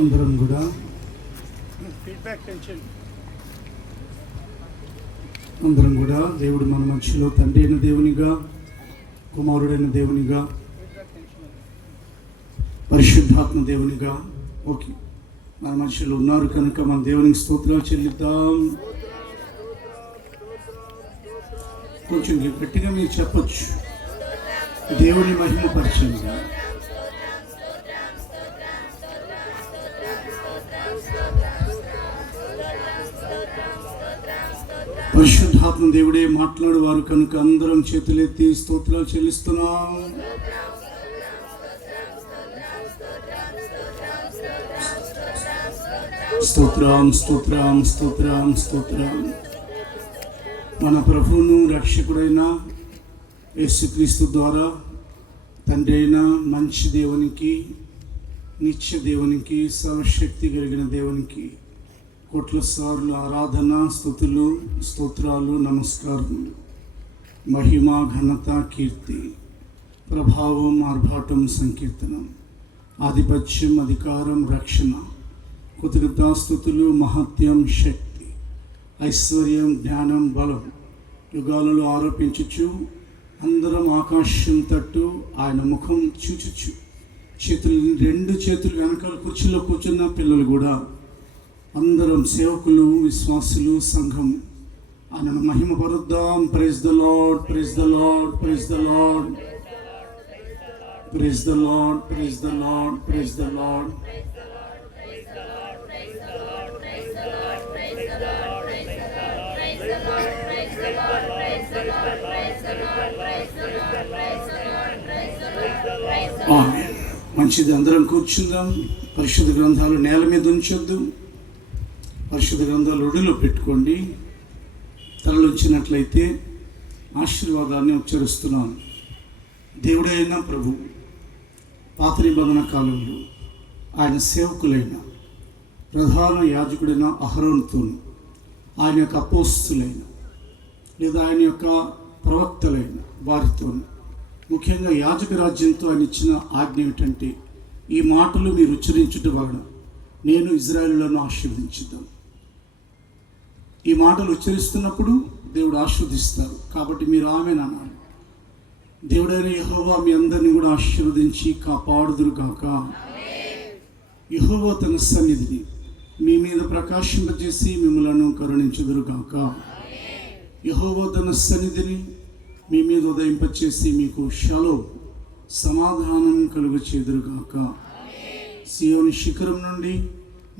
అందరం కూడా దేవుడు మన మధ్యలో తండ్రి అయిన దేవునిగా, కుమారుడైన దేవునిగా, పరిశుద్ధాత్మ దేవునిగా ఓకే మన మనుషులు ఉన్నారు కనుక మన దేవునికి స్తోత్రాలు చెల్లిద్దాం. కొంచెం గట్టిగా మీరు చెప్పచ్చు, దేవుని మహిమపరచండి. పరిశుద్ధాత్మ దేవుడే మాట్లాడేవారు కనుక అందరం చేతులెత్తి స్తోత్రాలు చెల్లిస్తున్నాం. స్తోత్రం స్తోత్రం స్తోత్రం స్తోత్రం. మన ప్రభువును రక్షకుడైన యేసుక్రీస్తు ద్వారా తండ్రి అయిన మంచి దేవునికి, నిత్య దేవునికి, సర్వశక్తి కలిగిన దేవునికి కోట్ల సార్లు ఆరాధన, స్తుతులు, స్తోత్రాలు, నమస్కారములు, మహిమ, ఘనత, కీర్తి, ప్రభావం, ఆర్భాటం, సంకీర్తనం, ఆధిపత్యం, అధికారం, రక్షణ, కృతజ్ఞతాస్తుతులు, మహత్యం, శక్తి, ఐశ్వర్యం, జ్ఞానం, బలం యుగాలలో ఆరోపించుచు అందరం ఆకాశం తట్టు ఆయన ముఖం చూచుచు రెండు చేతులు వెనకాల కుర్చీలో కూర్చున్న పిల్లలు కూడా అందరం సేవకులు, విశ్వాసులు, సంఘం ఆయన మహిమ పరుద్దాం. Praise the Lord, praise the Lord, praise the Lord, praise the Lord, praise the Lord, praise the Lord. మంచిది, అందరం కూర్చుందాం. పరిశుద్ధ గ్రంథాలు నేల మీద ఉంచొద్దు, పరిశుద్ధ గ్రంథాలు ఒడిలో పెట్టుకోండి. తలలుంచినట్లయితే ఆశీర్వాదాన్ని ఉచ్చరిస్తున్నాను. దేవుడైన ప్రభు పాత నిబంధన కాలంలో ఆయన సేవకులైన ప్రధాన యాజకుడైన అహరోనుతో, ఆయన యొక్క అపోస్తులైన లేదా ఆయన యొక్క ప్రవక్తలైన వారితో, ముఖ్యంగా యాజక రాజ్యంతో ఆయన ఇచ్చిన ఆజ్ఞ ఏమిటంటే, ఈ మాటలు మీరు ఉచ్చరించుట వలన నేను ఇజ్రాయేలులను ఆశీర్వదించుతాను. ఈ మాటలు ఉచ్చరిస్తున్నప్పుడు దేవుడు ఆశీర్వదిస్తారు. కాబట్టి మీరు ఆమేన్ అనాలి. దేవుడైన యెహోవా మీ అందరినీ కూడా ఆశీర్వదించి కాపాడుదురు గాక. యెహోవా తన సన్నిధిని మీ మీద ప్రకాశింపజేసి మిమ్మలను కరుణించుదురు గాక. యెహోవా తన సన్నిధిని మీ మీద ఉదయింపచేసి మీకు షలోమ్, సమాధానం కలుగు చేదురు గాక. సియోని శిఖరం నుండి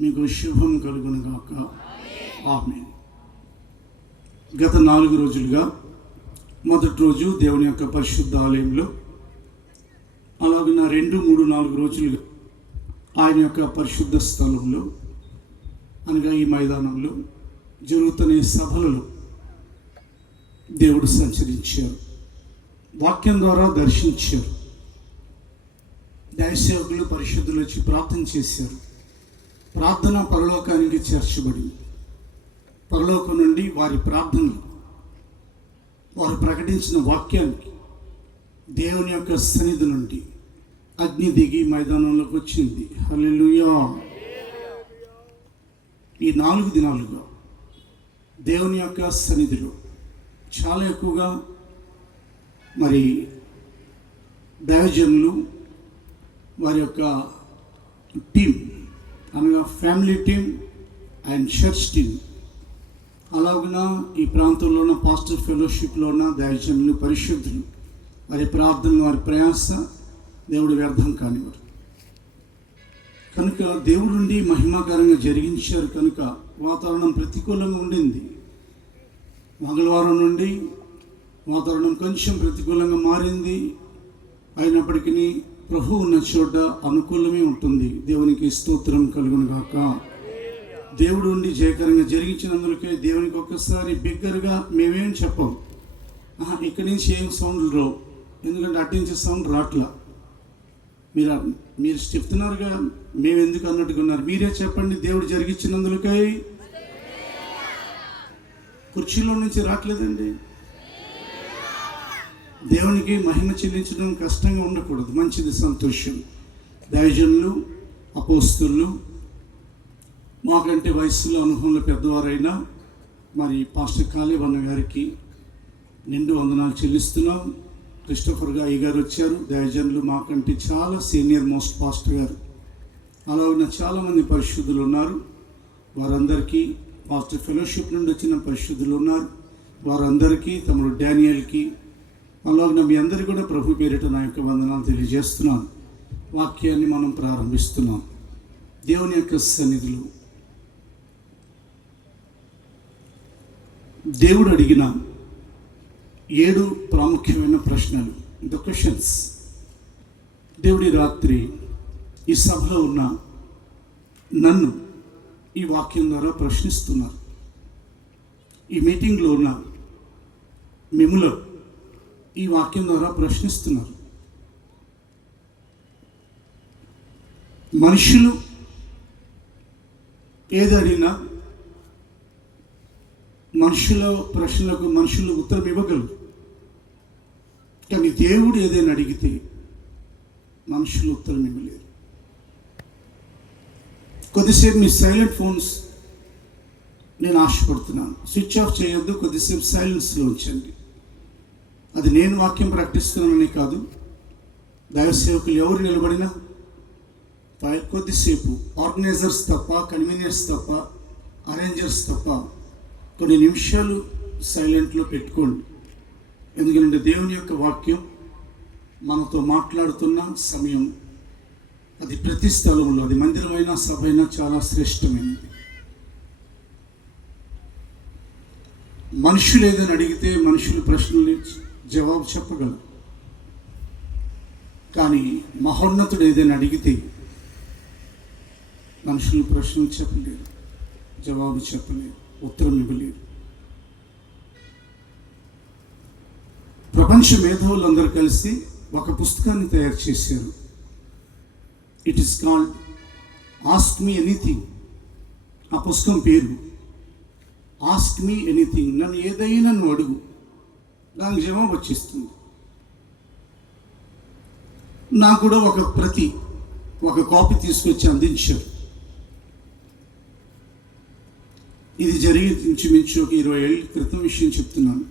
మీకు శుభం కలుగును గాక. ఆమేన్. గత 4 రోజులుగా మొదటి రోజు దేవుని యొక్క పరిశుద్ధ ఆలయంలో, అలాగే 2, 3, 4 రోజులుగా ఆయన యొక్క పరిశుద్ధ స్థలంలో అనగా ఈ మైదానంలో జరుగుతున్న సభలలో దేవుడు సంచరించారు, వాక్యం ద్వారా దర్శించారు. దైవసేవకులు, పరిశుద్ధులు వచ్చి ప్రార్థన చేశారు. ప్రార్థన పరలోకానికి చేర్చబడింది. పరలోకం నుండి వారి ప్రార్థనలు, వారు ప్రకటించిన వాక్యానికి దేవుని యొక్క సన్నిధి నుండి అగ్ని దిగి మైదానంలోకి వచ్చింది. హల్లెలూయా. ఈ 4 దినాలుగా దేవుని యొక్క సన్నిధిలో చాలా ఎక్కువగా మరి దైవజనులు, వారి యొక్క టీం అనగా family team and church team, అలాగున ఈ ప్రాంతంలో ఉన్న పాస్టర్ ఫెలోషిప్లో ఉన్న దైవజనులు, పరిశుద్ధులు, వారి ప్రార్థనలు, వారి ప్రయాస దేవుడు వ్యర్థం కానివారు కనుక దేవుడు నుండి మహిమాకరంగా జరిగించారు. కనుక వాతావరణం ప్రతికూలంగా ఉండింది. మంగళవారం నుండి వాతావరణం కొంచెం ప్రతికూలంగా మారింది. అయినప్పటికీ ప్రభు ఉన్న చోట అనుకూలమే ఉంటుంది. దేవునికి స్తోత్రం కలుగును గాక. దేవుడు ఉండి జయకరంగా జరిగించినందుకే దేవునికి ఒక్కసారి బిగ్గరగా మేమేం చెప్పం. ఇక్కడి నుంచి ఏం సౌండ్లు రావు, ఎందుకంటే అట్టించే సౌండ్ రాట్లా. మీరు చెప్తున్నారుగా, మేము ఎందుకు అన్నట్టుగా ఉన్నారు. మీరే చెప్పండి, దేవుడు జరిగించినందుకై. కుర్చీలో నుంచి రావట్లేదండి. దేవునికి మహిమ చెల్లించడం కష్టంగా ఉండకూడదు, మంచిది, సంతోషం. దైవజనులు, అపోస్తులు, మాకంటే వయసులో అనుభవంలో పెద్దవారైనా మరి పాస్టర్ కాలేబ్ అన్న గారికి నిండు వందనాలు చెల్లిస్తున్నాం. క్రిస్టోఫర్ గారి గారు వచ్చారు, దైవజనులు, మాకంటే చాలా సీనియర్ మోస్ట్ పాస్టర్ గారు. అలా ఉన్న చాలామంది పరిశుద్ధులు ఉన్నారు. వారందరికీ పాస్టర్ ఫెలోషిప్ నుండి వచ్చిన పరిశుద్ధులు ఉన్నారు. వారందరికీ, తమ్ముడు డానియల్కి, అలాగే మీ అందరికీ కూడా ప్రభు పేరిట నా యొక్క వందనాలు తెలియజేస్తున్నాను. వాక్యాన్ని మనం ప్రారంభిస్తున్నాం. దేవుని యొక్క సన్నిధిలో దేవుడు అడిగిన 7 ప్రాముఖ్యమైన ప్రశ్నలు, ద క్వశ్చన్స్. దేవుడి రాత్రి ఈ సభలో ఉన్న నన్ను ఈ వాక్యం ద్వారా ప్రశ్నిస్తున్నారు. ఈ మీటింగ్లో ఉన్న మిమ్ములను ఈ వాక్యం ద్వారా ప్రశ్నిస్తున్నారు. మనుషులు ఏదడిగినా మనుషుల ప్రశ్నలకు మనుషులు ఉత్తరం ఇవ్వగలరు. కానీ దేవుడు ఏదైనా అడిగితే మనుషులు ఉత్తరం ఇవ్వలేరు. కొద్దిసేపు మీ సైలెంట్ ఫోన్స్ నేను ఆశపడుతున్నాను, స్విచ్ ఆఫ్ చేయొద్దు, కొద్దిసేపు సైలెన్స్లో ఉంచండి. అది నేను వాక్యం ప్రకటిస్తున్నానని కాదు, దైవ సేవకులు ఎవరు నిలబడినా కొద్దిసేపు ఆర్గనైజర్స్ తప్ప, కన్వీనియర్స్ తప్ప, అరేంజర్స్ తప్ప కొన్ని నిమిషాలు సైలెంట్లో పెట్టుకోండి. ఎందుకంటే దేవుని యొక్క వాక్యం మనతో మాట్లాడుతున్న సమయం అది ప్రతి స్థలంలో, అది మందిరమైనా సభ అయినా చాలా శ్రేష్టమైనది. మనుషులు ఏదైనా అడిగితే మనుషులు ప్రశ్నలు జవాబు చెప్పగలరు. కానీ మహోన్నతుడు ఏదైనా అడిగితే మనుషులు ప్రశ్నలు చెప్పలేరు, జవాబు చెప్పలేరు, ఉత్తరం ఇవ్వలేరు. ప్రపంచ మేధావులందరూ కలిసి ఒక పుస్తకాన్ని తయారు చేశారు. It is called ask me anything. ఆ పుస్తకం పేరు ఆస్క్ మీ ఎనీథింగ్. నన్ను ఏదైనా నువ్వు అడుగు, దానికి జవాబు వచ్చేస్తుంది. నాకు కూడా ఒక కాపీ తీసుకొచ్చి అందించారు. ఇది జరిగి ఇంచుమించు ఒక 20 ఏళ్ళ క్రితం విషయం చెప్తున్నాను.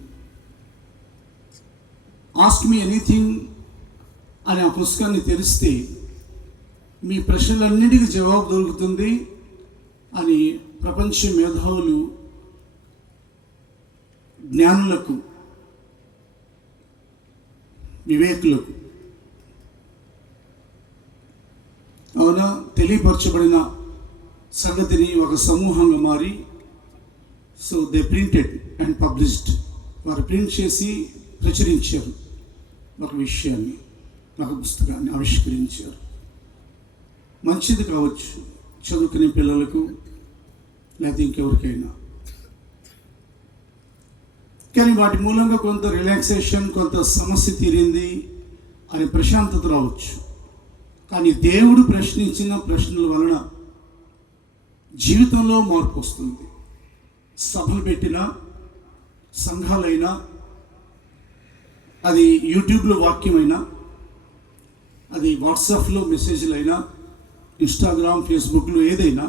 ఆస్క్ మీ ఎనీథింగ్ అనే ఆ పుస్తకాన్ని తెరిస్తే మీ ప్రశ్నలన్నిటికీ జవాబు దొరుకుతుంది అని ప్రపంచ మేధావులు, జ్ఞానులకు, వివేకులకు అవునా తెలియపరచబడిన సంగతిని ఒక సమూహంగా మారి, so they printed and published. వారు ప్రింట్ చేసి ప్రచురించారు ఒక విషయాన్ని, ఒక పుస్తకాన్ని ఆవిష్కరించారు. మంచిది కావచ్చు చదువుకునే పిల్లలకు, లేకపోతే ఇంకెవరికైనా. కానీ వాటి మూలంగా కొంత రిలాక్సేషన్, కొంత సమస్య తీరింది అనే ప్రశాంతత రావచ్చు. కానీ దేవుడు ప్రశ్నించిన ప్రశ్నల వలన జీవితంలో మార్పు వస్తుంది. సభలు పెట్టినా, సంఘాలైనా, అది యూట్యూబ్లో వాక్యమైనా, అది వాట్సాప్లో మెసేజ్లు అయినా, ఇన్స్టాగ్రామ్, ఫేస్బుక్లో ఏదైనా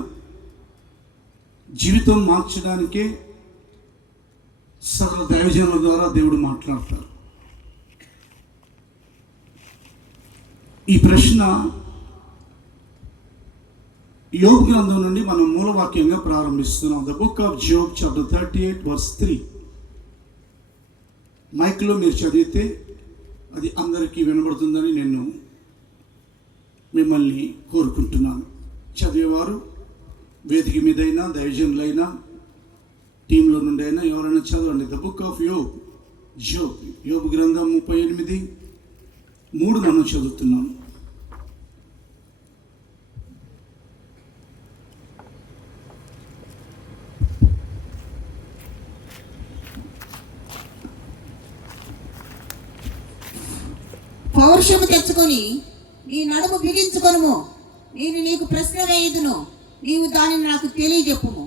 జీవితం మార్చడానికే సకల దైవజనుల ద్వారా దేవుడు మాట్లాడతారు. ఈ ప్రశ్న యోబు గ్రంథం నుండి మనం మూలవాక్యంగా ప్రారంభిస్తున్నాం. The book of Job chapter 38 verse 3. మైక్లో మీరు చదివితే అది అందరికీ వినబడుతుందని నేను మిమ్మల్ని కోరుకుంటున్నాను. చదివేవారు వేదిక మీదైనా, దైవజనులైనా, టీంలో నుండి అయినా ఎవరైనా చదవండి. ద బుక్ ఆఫ్ జోబ్, యోబు గ్రంథం 38:3 మనం చదువుతున్నాం. పౌరుషము తెచ్చుకొని నీ నడుము బిగించుకొనుము, నేను నీకు ప్రశ్న వేయుదును, నీవు దానిని నాకు తెలియజెప్పుము.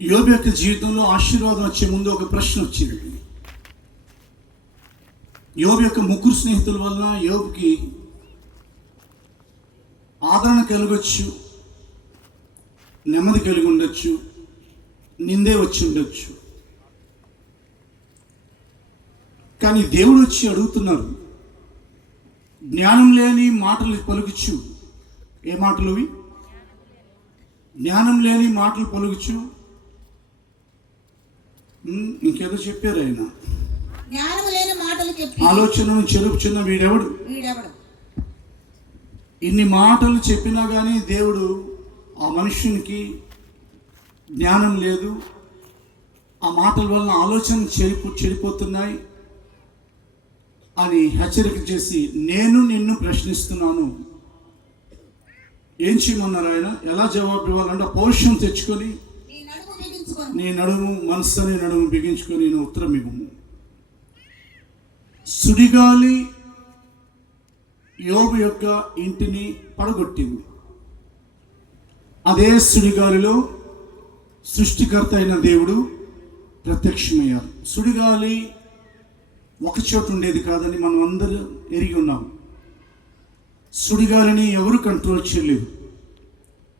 యోబు యొక్క జీవితంలో ఆశీర్వాదం వచ్చే ముందు ఒక ప్రశ్న వచ్చింది. యోబు యొక్క ముగ్గురు స్నేహితుల వలన యోబుకి ఆదరణ కలగొచ్చు, నెమ్మది కలిగి ఉండొచ్చు, నిందే వచ్చి ఉండొచ్చు. కానీ దేవుడు వచ్చి అడుగుతున్నారు, జ్ఞానం లేని మాటలు పలుకుచు. ఏ మాటలు అవి? జ్ఞానం లేని మాటలు పలుకుచు. ఇంకేదో చెప్పారు ఆయన. జ్ఞానం లేని మాటలు చెప్పి ఆలోచనను చెరుపుచున్న వీడెవడు? ఇన్ని మాటలు చెప్పినా కానీ దేవుడు ఆ మనుష్యునికి జ్ఞానం లేదు, ఆ మాటల వలన ఆలోచన చెడిపోతున్నాయి అని హెచ్చరిక చేసి, నేను నిన్ను ప్రశ్నిస్తున్నాను, ఏం చేయమన్నారు ఆయన? ఎలా జవాబు ఇవ్వాలంటే పౌరుషం తెచ్చుకొని నీ నడుము మనసుని నడుము బిగించుకొని నేను ఉత్తరం ఇవ్వము. సుడిగాలి యోబు యొక్క ఇంటిని పడగొట్టింది. అదే సుడిగాలిలో సృష్టికర్త అయిన దేవుడు ప్రత్యక్షమయ్యారు. సుడిగాలి ఒక చోట ఉండేది కాదని మనం అందరూ ఎరిగి ఉన్నాం. సుడిగాలిని ఎవరు కంట్రోల్ చేయలేదు.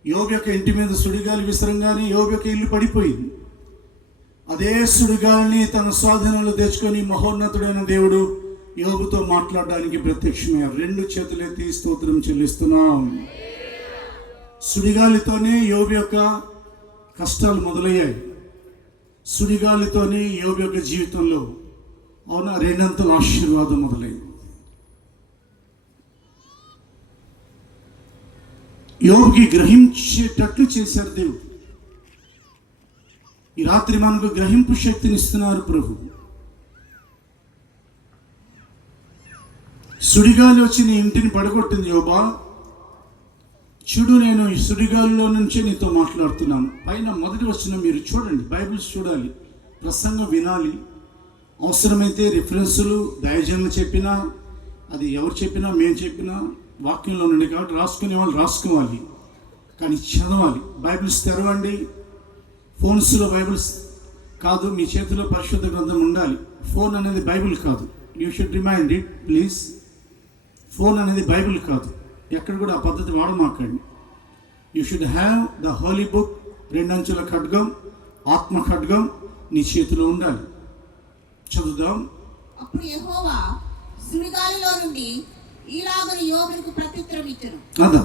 యోబు యొక్క ఇంటి మీద సుడిగాలి విసరంగానే యోబు యొక్క ఇల్లు పడిపోయింది. అదే సుడిగాలిని తన స్వాధీనంలో తెచ్చుకొని మహోన్నతుడైన దేవుడు యోబుతో మాట్లాడడానికి ప్రత్యక్షమయ్యారు. 2 చేతులెత్తి స్తోత్రం చెల్లిస్తున్నాం. సుడిగాలితోనే యోబు యొక్క కష్టాలు మొదలయ్యాయి. సుడిగాలితోనే యోబు యొక్క జీవితంలో అవునా 2 అంతల ఆశీర్వాదం మొదలైంది. యోబుకి గ్రహించేటట్లు చేశారు దేవుడు. ఈ రాత్రి మనకు గ్రహింపు శక్తిని ఇస్తున్నారు ప్రభు. సుడిగాలి వచ్చి నీ ఇంటిని పడగొట్టింది. యోబా చూడు, నేను ఈ సుడిగాలిలో నుంచే నీతో మాట్లాడుతున్నాను. పైన మొదటి వచనం మీరు చూడండి, బైబిల్స్ చూడాలి, ప్రసంగం వినాలి, అవసరమైతే రిఫరెన్సులు దైవజనులు చెప్పినా, అది ఎవరు చెప్పినా, మేము చెప్పినా వాక్యంలో నుండి కాబట్టి రాసుకునే వాళ్ళు రాసుకోవాలి, కానీ చదవాలి. బైబిల్స్ తెరవండి. ఫోన్స్లో బైబిల్స్ కాదు, మీ చేతిలో పరిశుద్ధ గ్రంథం ఉండాలి. ఫోన్ అనేది బైబిల్ కాదు. You should remind it please. Phone అనేది బైబిల్ కాదు. ఎక్కడ కూడా ఆ పద్ధతి వాడమాకండి. You should have the holy book. 2 అంచుల ఖడ్గం, ఆత్మ ఖడ్గం నీ చేతిలో ఉండాలి. చదువుదాం. అప్పుడు యెహోవా సుడిగాలిలో నుండి ఈలాగున యోబుకు ప్రత్యుత్తరం ఇచ్చారు. అదా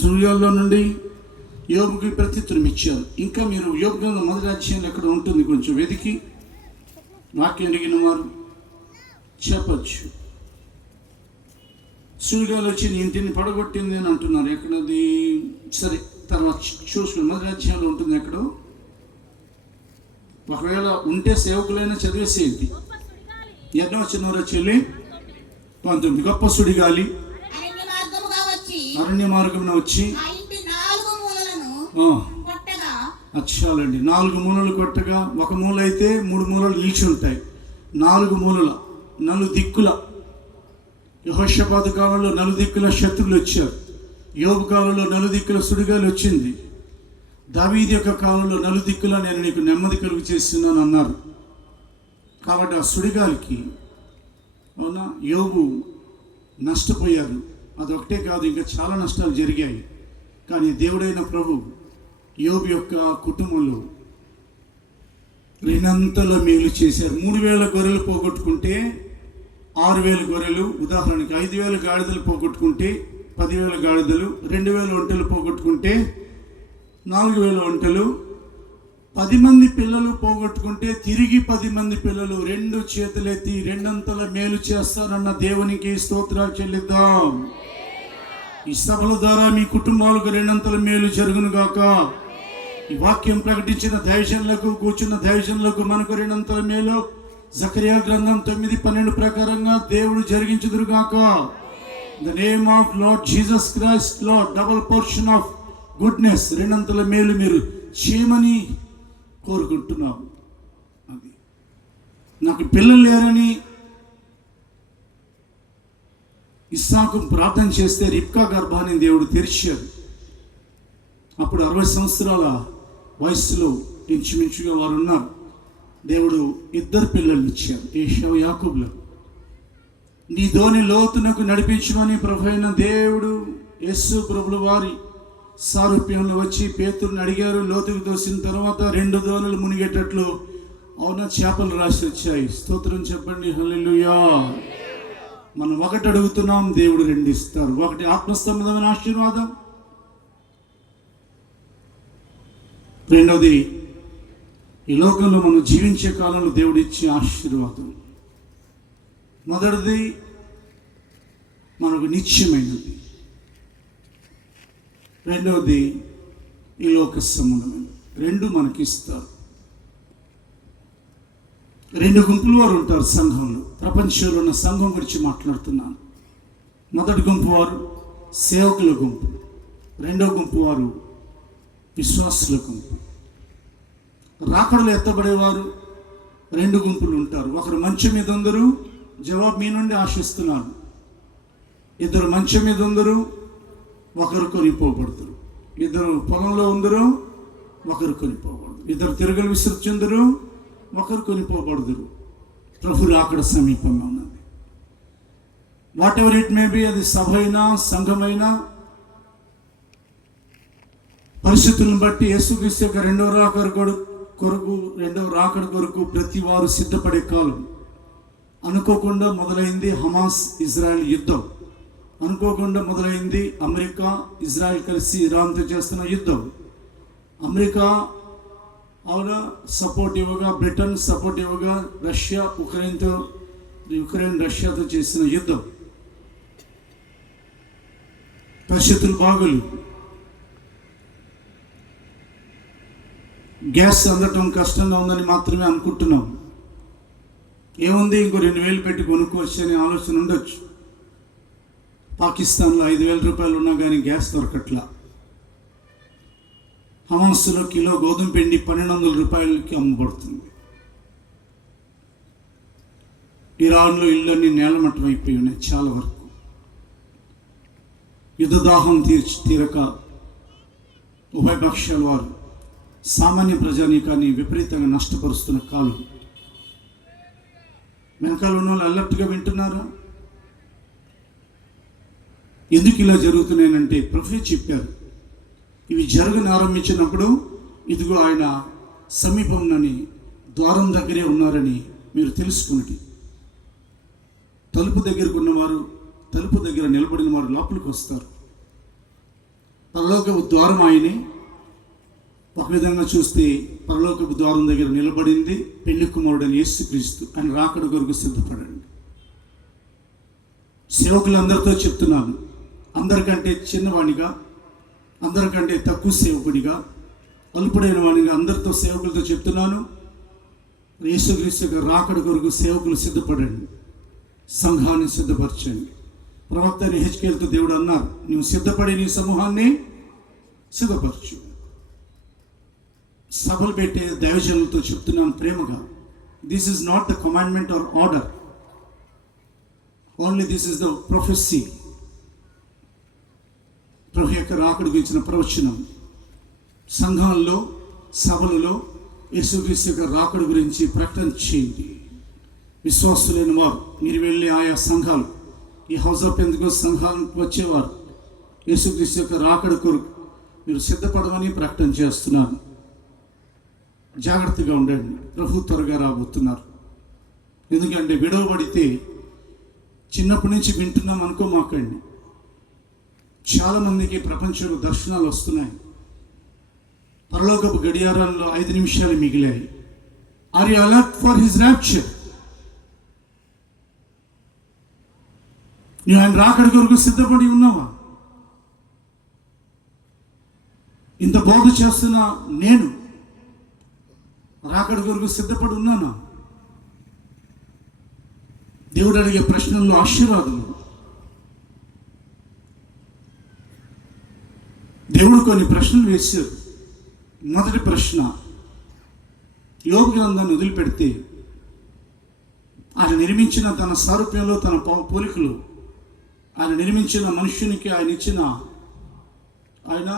సుడిగాలిలో నుండి యోబుకి ప్రత్యుత్తరం ఇచ్చారు. ఇంకా మీరు యోబు గ్రంథం మొదటి అధ్యాయంలో ఎక్కడ ఉంటుంది, కొంచెం వెతికి వాక్యం అడిగిన వారు చెప్పచ్చు. సుడిగాలి వచ్చి నీ ఇంటిని పడగొట్టింది అని అంటున్నారు. ఎక్కడది? సరే, తర్వాత చూసుకుని మొదటి అధ్యాయంలో ఉంటుంది ఎక్కడో. ఒకవేళ ఉంటే సేవకులైనా చదివేసేది. ఎన్నో చిన్నవారో చెల్లి 19. గొప్ప సుడిగాలి అరణ్య మార్గమున వచ్చి అచ్చాలండి 4 మూలలు కొట్టగా, ఒక మూల అయితే 3 మూలలు నిలిచి ఉంటాయి. 4 మూలల నలుదిక్కుల యెహోషాపాతు కాలంలో నలుదిక్కుల శత్రువులు వచ్చారు. యోబు కాలంలో నలుదిక్కుల సుడిగాలి వచ్చింది. దావీదు యొక్క కాలంలో నలుదిక్కుల నేను నీకు నెమ్మది కలుగు చేస్తున్నాను అన్నారు. కాబట్టి ఆ సుడిగాలికి అవునా యోబు నష్టపోయారు. అదొకటే కాదు, ఇంకా చాలా నష్టాలు జరిగాయి. కానీ దేవుడైన ప్రభు యోబు యొక్క కుటుంబంలో 2 అంతల మేలు చేశారు. 3000 గొర్రెలు పోగొట్టుకుంటే 6000 గొర్రెలు, ఉదాహరణకి 5000 గాడిదలు పోగొట్టుకుంటే 10,000 గాడిదలు, 2000 ఒంటెలు పోగొట్టుకుంటే 4000 ఒంటెలు, 10 మంది పిల్లలు పోగొట్టుకుంటే తిరిగి 10 మంది పిల్లలు. 2 చేతులెత్తి 2 అంతల మేలు చేస్తారన్న దేవునికి స్తోత్రాలు చెల్లిద్దాం. ఈ సభల ద్వారా మీ కుటుంబాలకు 2 అంతల మేలు జరుగును గాక. ఈ వాక్యం ప్రకటించిన దైవజనులకు, కూర్చున్న దైవజనులకు మనకు 2 అంతల మేలు జకరియా గ్రంథం 9:12 ప్రకారంగా దేవుడు జరిగించుదురుగాక. The name of Lord Jesus Christ, Lord double portion of goodness, 2 అంతల మేలు మీరు చేయమని కోరుకుంటున్నాం. అది నాకు పిల్లలు లేరని ఇస్సాకు ప్రార్థన చేస్తే రిబ్కా గర్భాన్ని దేవుడు తెరిచాడు. అప్పుడు 60 సంవత్సరాల వయస్సులో ఇంచుమించుగా వారు ఉన్నారు. దేవుడు 2 పిల్లల్ని ఇచ్చారు, ఏశావు యాకోబులకు. నీ ధోని లోతునకు నడిపించమని ప్రభు అయిన దేవుడు యేసు ప్రభుల వారి సారూప్యంలో వచ్చి పేతురుని అడిగారు. లోతుకు దోసిన తర్వాత 2 దోణులు మునిగేటట్లు అవునా చేపలు రాసి వచ్చాయి. స్తోత్రం చెప్పండి, హల్లెలూయా. మనం 1 అడుగుతున్నాం, దేవుడు 2 ఇస్తారు. 1 ఆత్మసంబంధమైన ఆశీర్వాదం, 2వది ఈ లోకంలో మనం జీవించే కాలంలో దేవుడు ఇచ్చే ఆశీర్వాదం. మొదటిది మనకు నిత్యమైనది, 2వది ఈ లోక సంబంధమైనది. 2 మనకి ఇస్తారు. 2 గుంపుల వారు ఉంటారు సంఘంలో. ప్రపంచంలో ఉన్న సంఘం గురించి మాట్లాడుతున్నాను. మొదటి గుంపు వారు సేవకుల గుంపు, 2వ గుంపు వారు విశ్వాసుల గుంపు. రాకడలు ఎత్తబడేవారు 2 గుంపులు ఉంటారు. ఒకరు మంచం మీద ఉందరు, జవాబు మీ నుండి ఆశిస్తున్నాను. 2 మంచం మీద ఉందరు, ఒకరు కొనిపోబడతారు. 2 పొలంలో ఉందరు, ఒకరు కొనిపోబడదు. 2 తిరగలు విసర్చుందరు, ఒకరు కొనిపోబడదురు. ప్రభు రాకడ సమీపంగా ఉన్నది. What ever it may be, అది సభ అయినా సంఘమైనా, పరిస్థితులను బట్టి యేసుక్రీస్తు యొక్క 2వ రాకడ కొరకు ప్రతి వారు సిద్ధపడే కాలం. అనుకోకుండా మొదలైంది హమాస్ ఇజ్రాయెల్ యుద్ధం. అనుకోకుండా మొదలైంది అమెరికా ఇజ్రాయెల్ కలిసి ఇరాన్తో చేస్తున్న యుద్ధం. అమెరికా అవునా సపోర్ట్ ఇవ్వగా, బ్రిటన్ సపోర్ట్ ఇవ్వగా, ఉక్రెయిన్ రష్యాతో చేసిన యుద్ధం. పరిస్థితులు బాగోలు. గ్యాస్ అందటం కష్టంగా ఉందని మాత్రమే అనుకుంటున్నాం. ఏముంది, ఇంకో 2,000 పెట్టి కొనుక్కోవచ్చు అనే ఆలోచన ఉండొచ్చు. పాకిస్తాన్లో 5,000 రూపాయలు ఉన్నా కానీ గ్యాస్ దొరకట్లా. హమాస్లో కిలో గోధుమ పిండి 1,200 రూపాయలకి అమ్మబడుతుంది. ఇరాన్లో ఇళ్ళన్నీ నేలమట్టం అయిపోయి ఉన్నాయి చాలా వరకు. యుద్ధదాహం తీరక ఉభయపక్షాల వారు సామాన్య ప్రజానీకాన్ని విపరీతంగా నష్టపరుస్తున్న కాలం. వెనకాల ఉన్న వాళ్ళు అలర్ట్గా వింటున్నారా? ఎందుకు ఇలా జరుగుతున్నాయనంటే ప్రభువే చెప్పారు, ఇవి జరగని ఆరంభించినప్పుడు ఇదిగో ఆయన సమీపంలోని ద్వారం దగ్గరే ఉన్నారని మీరు తెలుసుకున్నది. తలుపు దగ్గరకు ఉన్నవారు, తలుపు దగ్గర నిలబడిన వారు లోపలికి వస్తారు. పరలోకపు ద్వారం ఆయనే. ఒక విధంగా చూస్తే పరలోకపు ద్వారం దగ్గర నిలబడింది పెళ్లి కుమారుడని యేసుక్రీస్తు. ఆయన రాకడ కొరకు సిద్ధపడండి. సేవకులందరితో చెప్తున్నాను, అందరికంటే చిన్నవాడిగా, అందరికంటే తక్కువ సేవకుడిగా, అల్పుడైన వాడిగా అందరితో సేవకులతో చెప్తున్నాను, యేసుక్రీస్తు యొక్క రాకడ కొరకు సేవకులు సిద్ధపడండి, సంఘాన్ని సిద్ధపరచండి. ప్రవక్త హెచ్కేల్తో దేవుడు అన్నారు, నువ్వు సిద్ధపడి నీ సమూహాన్ని సిద్ధపరచు. సభలు పెట్టే దైవజనులతో చెప్తున్నాను ప్రేమగా, this is not the commandment or order, only this is the prophecy. ప్రభు యొక్క రాకడ గురించిన ప్రవచనం. సంఘాల్లో సభలలో యేసుక్రీస్తు యొక్క రాకడ గురించి ప్రకటన చేయండి. విశ్వాసులైన వారు మీరు వెళ్ళి ఆయా సంఘాలు, ఈ హౌస్ ఆఫ్ పెంతెకోస్తు సంఘాలకు వచ్చేవారు యేసుక్రీస్తు యొక్క రాకడ కొరకు మీరు సిద్ధపడమని ప్రకటన చేస్తున్నాను. జాగ్రత్తగా ఉండండి, ప్రభు త్వరగా రాబోతున్నారు. ఎందుకంటే విడవబడితే చిన్నప్పటి నుంచి వింటున్నాం అనుకోమాకండి. చాలామందికి ప్రపంచంలో దర్శనాలు వస్తున్నాయి. పరలోకపు గడియారంలో 5 నిమిషాలు మిగిలాయి. Are you alert for his rapture? నువ్వు ఆయన రాకడ కొరకు సిద్ధపడి ఉన్నావా? ఇంత బోధ చేస్తున్నా నేను రాకడ కొరకు సిద్ధపడి ఉన్నానా? దేవుడు అడిగే ప్రశ్నల్లో ఆశీర్వాదము. దేవుడు కొన్ని ప్రశ్నలు వేశారు. మొదటి ప్రశ్న, యోబు గ్రంథాన్ని వదిలిపెడితే ఆయన నిర్మించిన తన సారూప్యంలో, తన పోలికలు, ఆయన నిర్మించిన మనుష్యునికి ఆయన ఇచ్చిన ఆయన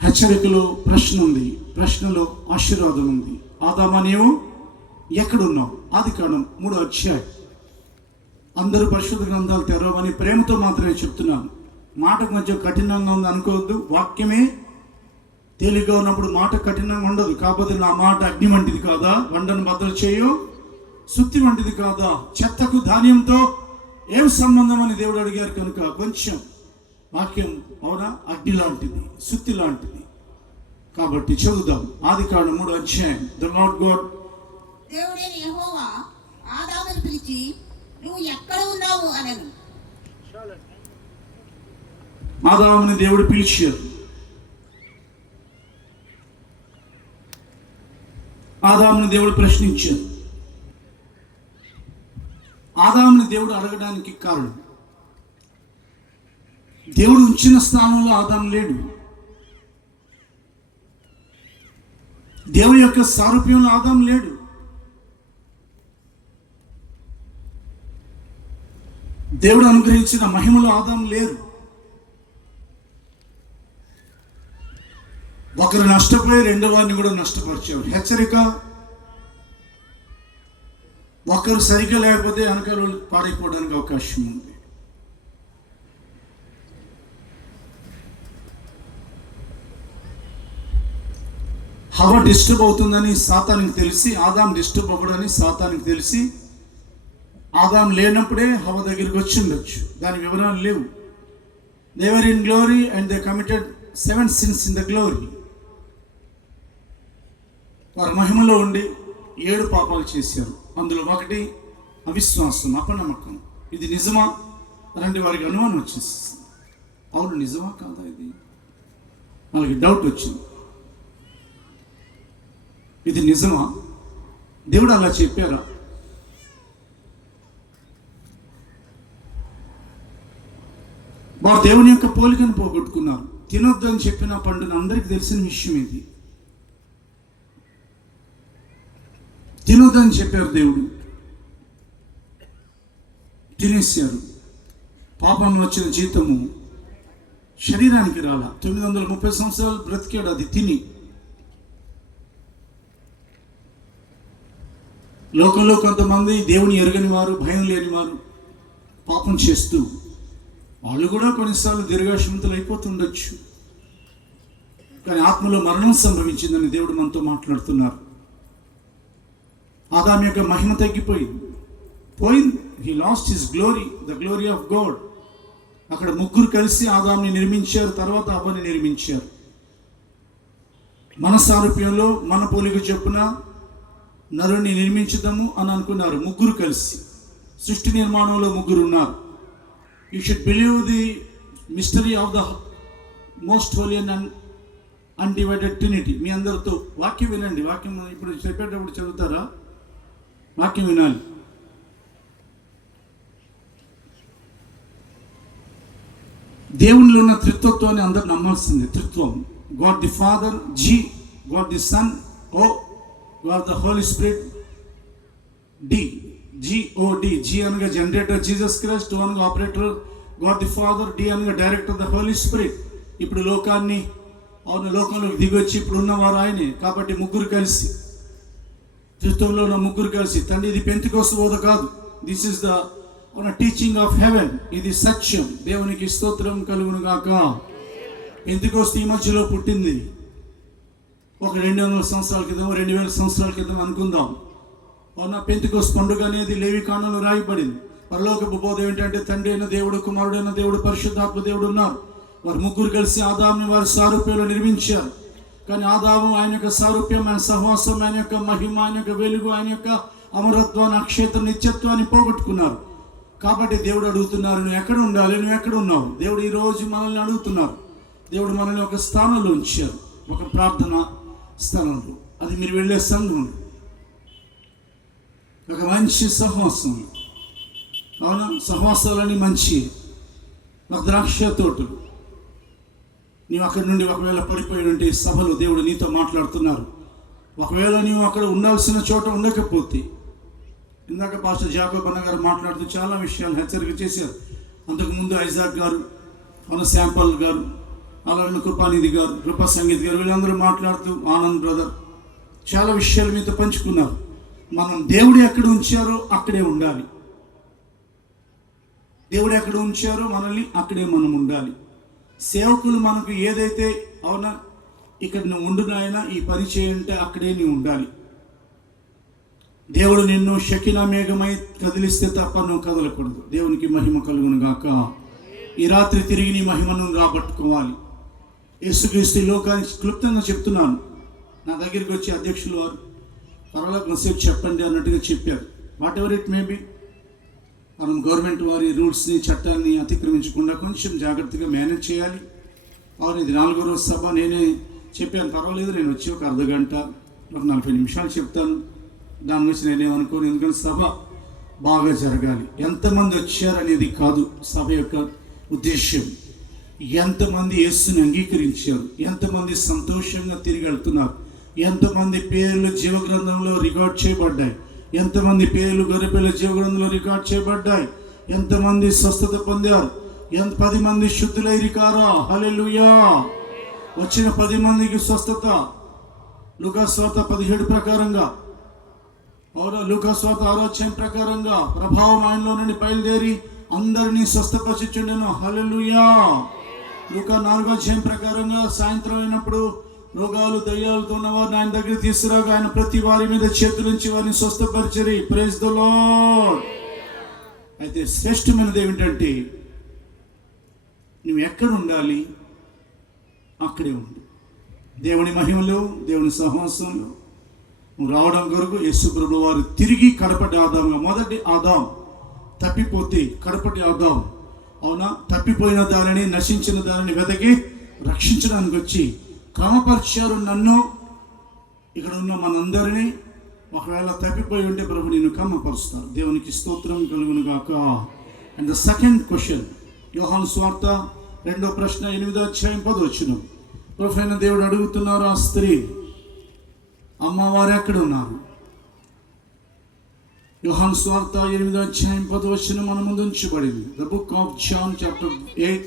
హెచ్చరికలో ప్రశ్న ఉంది, ప్రశ్నలో ఆశీర్వాదం ఉంది. ఆదామా నీవు ఎక్కడున్నావు? ఆదికాండం 3వ అధ్యాయం. అందరూ పరిశుద్ధ గ్రంథాలు తెరవమని ప్రేమతో మాత్రమే చెప్తున్నాను. మాటకు మధ్య కఠినంగా ఉంది అనుకోవద్దు. వాక్యమే తేలిగ్గా ఉన్నప్పుడు మాట కఠినంగా ఉండదు. కాకపోతే నా మాట అగ్ని వంటిది కాదా, వండను బద్దలు చేయు సుత్తి వంటిది కాదా, చెత్తకు ధాన్యంతో ఏం సంబంధం అని దేవుడు అడిగారు. కనుక కొంచెం వాక్యం అవునా అగ్ని లాంటిది, సుత్తి లాంటిది. కాబట్టి చదువుదాం. ఆదికాండం 3వ అధ్యాయం. ద లార్డ్ గాడ్, దేవుడైన యెహోవా ఆదామును పిలిచి, నువ్వు ఎక్కడ ఉన్నావు అనెను. ఆదాముని దేవుడు పిలిచారు. ఆదాముని దేవుడు ప్రశ్నించారు. ఆదాముని దేవుడు అడగడానికి కారణం, దేవుడు ఉంచిన స్థానంలో ఆదాము లేడు. దేవుని యొక్క సారూప్యంలో ఆదాము లేడు. దేవుడు అనుగ్రహించిన మహిమలో ఆదాము లేరు. ఒకరు నష్టపోయి రెండో వారిని కూడా నష్టపరిచారు. హెచ్చరిక, ఒకరు సరిగ్గా లేకపోతే వెనకాల పాడైపోవడానికి అవకాశం ఉంది. హవ డిస్టర్బ్ అవుతుందని సాతానికి తెలిసి, ఆదాం డిస్టర్బ్ అవ్వడని సాతానికి తెలిసి, ఆదాం లేనప్పుడే హవ దగ్గరికి వచ్చి ఉండొచ్చు. దాని వివరాలు లేవు. They were in glory and they committed 7 sins in the glory. వారు మహిమలో ఉండి 7 పాపాలు చేశారు. అందులో ఒకటి అవిశ్వాసం, అపనమ్మకం. ఇది నిజమా అలాంటి వారికి అనుమానం వచ్చేసింది. అవును నిజమా కాదా ఇది, వాళ్ళకి డౌట్ వచ్చింది. ఇది నిజమా, దేవుడు అలా చెప్పారా? వారు దేవుని యొక్క పోలికను పోగొట్టుకున్నారు. తినొద్దని చెప్పిన పండుగ అందరికీ తెలిసిన విషయం. ఇది తినొద్దని చెప్పారు, దేవుడు తినేశారు. పాపంలో వచ్చిన జీతము శరీరానికి రాల. 930 సంవత్సరాలు బ్రతికాడు అది తిని. లోకంలో కొంతమంది దేవుని ఎరగని వారు, భయం లేని వారు పాపం చేస్తూ వాళ్ళు కూడా కొన్నిసార్లు దీర్ఘాయుష్మంతులు అయిపోతుండొచ్చు. కానీ ఆత్మలో మరణం సంభవించిందని దేవుడు మనతో మాట్లాడుతున్నారు. ఆదాము యొక్క మహిమ తగ్గిపోయింది, పోయింది. He lost his glory, the glory of God. అక్కడ ముగ్గురు కలిసి ఆదాముని నిర్మించారు, తర్వాత అవ్వని నిర్మించారు. మన సారూప్యంలో మన పోలిక చొప్పున నరుని నిర్మించుదాము అని అనుకున్నారు. ముగ్గురు కలిసి సృష్టి నిర్మాణంలో ముగ్గురు ఉన్నారు. You should believe the mystery of the most holy and undivided Trinity. మీ అందరితో వాక్యం వినండి. వాక్యం ఇప్పుడు చెప్పేటప్పుడు చదువుతారా? వాక్యం వినాలి. దేవునిలో ఉన్న త్రిత్వత్వాన్ని అందరూ నమ్మాల్సిందే. త్రిత్వం, God the Father, G, God the Son, O, God the Holy Spirit, D, G O D. G అనగా జనరేటర్ జీసస్ క్రైస్ట్, ఓ అనగా operator God the Father, D అనగా డైరెక్టర్ ద హోలీ స్పిరిట్. ఇప్పుడు లోకాన్ని లోకంలోకి దిగొచ్చి ఇప్పుడు ఉన్నవారు ఆయనే. కాబట్టి ముగ్గురు కలిసి, త్రిత్వంలో ఉన్న ముగ్గురు కలిసి, తండ్రి ఇది పెంతెకోస్తు బోధ కాదు, this is the teaching of haven, ఇది సత్యం. దేవునికి స్తోత్రం కలుగును గాక. పెంతెకోస్తు ఈ మధ్యలో పుట్టింది. ఒక 200 సంవత్సరాల క్రితం, 2000 సంవత్సరాల క్రితం అనుకుందాం. పెంతెకోస్తు పండుగ అనేది లేవికాండంలో రాయబడింది. పరలోకపు బోధ ఏంటంటే తండ్రి అయిన దేవుడు, కుమారుడైన దేవుడు, పరిశుద్ధాత్మ దేవుడు ఉన్నారు. వారు ముగ్గురు కలిసి ఆదాముని వారి సారూప్యంలో నిర్మించారు. కానీ ఆదాము ఆయన యొక్క సారూప్యం, ఆయన సహవాసం, ఆయన యొక్క మహిమ, ఆయన యొక్క వెలుగు, ఆయన యొక్క అమరత్వాన్ని, అక్షేత్ర నిత్యత్వాన్ని పోగొట్టుకున్నారు. కాబట్టి దేవుడు అడుగుతున్నారు, నువ్వు ఎక్కడ ఉండాలి, నువ్వు ఎక్కడ ఉన్నావు? దేవుడు ఈరోజు మనల్ని అడుగుతున్నారు. దేవుడు మనల్ని ఒక స్థానంలో ఉంచారు, ఒక ప్రార్థన స్థలంలో. అది మీరు వెళ్ళే సంఘం, ఒక మంచి సహవాసం. అవునా, సహవాసాలని మంచి. ఒక ద్రాక్ష తోటలు. నీవు అక్కడి నుండి ఒకవేళ పడిపోయి ఉంటే సభలో దేవుడు నీతో మాట్లాడుతున్నారు. ఒకవేళ నీవు అక్కడ ఉండాల్సిన చోట ఉండకపోతే, ఇందాక పాస్టర్ జాకోబ్ అన్న గారు మాట్లాడుతూ చాలా విషయాలు హెచ్చరిక చేశారు. అంతకుముందు ఐజాక్ గారు, మన శాంపల్ గారు, అలాగే కృపానిధి గారు, కృపా సంగీత్ గారు, వీళ్ళందరూ మాట్లాడుతూ, ఆనంద్ బ్రదర్ చాలా విషయాలు మీతో పంచుకున్నారు. మనం దేవుడు ఎక్కడ ఉంచారో అక్కడే ఉండాలి. దేవుడు ఎక్కడ ఉంచారో మనల్ని అక్కడే మనం ఉండాలి. సేవకులు మనకు ఏదైతే అవునా ఇక్కడ నువ్వు ఉండు నాయనా, ఈ పని చేయంటే అక్కడే నీవు ఉండాలి. దేవుడు నిన్ను షకినా మేఘమై కదిలిస్తే తప్ప నువ్వు కదలకూడదు. దేవునికి మహిమ కలుగును గాక. ఈ రాత్రి తిరిగి నీ మహిమను రాబట్టుకోవాలి. యేసుక్రీస్తు లోకానికి క్లుప్తంగా చెప్తున్నాను. నా దగ్గరికి వచ్చి అధ్యక్షులు వారు పర్వాలేదు కొంతసేపు చెప్పండి అన్నట్టుగా చెప్పారు. What ever it may be, మనం గవర్నమెంట్ వారి రూల్స్ని చట్టాన్ని అతిక్రమించకుండా కొంచెం జాగ్రత్తగా మేనేజ్ చేయాలి. అవును, ఇది 4వ రోజు సభ. నేనే చెప్పాను, పర్వాలేదు నేను వచ్చి ఒక అర్ధగంట ఒక 40 నిమిషాలు చెప్తాను, దాని గురించి నేనేమనుకోను. ఎందుకంటే సభ బాగా జరగాలి. ఎంతమంది వచ్చారనేది కాదు సభ యొక్క ఉద్దేశం. ఎంతమంది యేసుని అంగీకరించారు, ఎంతమంది సంతోషంగా తిరిగి వెళ్తున్నారు, ఎంతమంది పేర్లు జీవగ్రంథంలో రికార్డ్ చేయబడ్డాయి, ఎంతమంది పేర్లు గొర్రెపిల్ల జీవగ్రంథంలో రికార్డ్ చేయబడ్డాయి, ఎంతమంది స్వస్థత పొందారు, 10 మంది శుద్ధులైరి కారా. హల్లెలూయా. వచ్చిన 10 మందికి స్వస్థత లూకాసు వార్త 17 ప్రకారంగా, లూకాసు వార్త 6వ అధ్యాయం ప్రకారంగా ప్రభావం ఆయనలో నుండి బయలుదేరి అందరినీ స్వస్థపరిచుచుండెను. హల్లెలూయా. లూకా 4వ అధ్యాయం ప్రకారంగా సాయంత్రం అయినప్పుడు రోగాలు దయ్యాలతో ఉన్నవారిని ఆయన దగ్గర తీసుకురాగా ఆయన ప్రతి వారి మీద చేతులుంచి వారిని స్వస్థపరిచరి. Praise the lord. అయితే శ్రేష్టమైనది ఏమిటంటే నువ్వు ఎక్కడ ఉండాలి అక్కడే ఉండు. దేవుని మహిమలో, దేవుని సహవాసంలో నువ్వు రావడం కొరకు యేసు ప్రభువు వారు తిరిగి కడపటి ఆదాంగా, మొదటి ఆదాం తప్పిపోతే కడపటి ఆదాం అవునా, తప్పిపోయిన దానిని నశించిన దానిని వెతకి రక్షించడానికి వచ్చి క్రమపరిచారు నన్ను, ఇక్కడ ఉన్న మనందరినీ. ఒకవేళ తప్పిపోయి ఉంటే ప్రభు నిన్ను క్రమపరుస్తారు. దేవునికి స్తోత్రం కలుగును గాక. అండ్ ద సెకండ్ క్వశ్చన్, యోహాను సువార్త 2వ ప్రశ్న 8వ అధ్యాయం 10వ వచనం. ప్రభు అయిన దేవుడు అడుగుతున్నారు ఆ స్త్రీ, అమ్మవారు ఎక్కడ ఉన్నారు? యోహాను సువార్త 8వ అధ్యాయం 10వ వచనం మన ముందు ఉంచబడింది. The book of John chapter 8.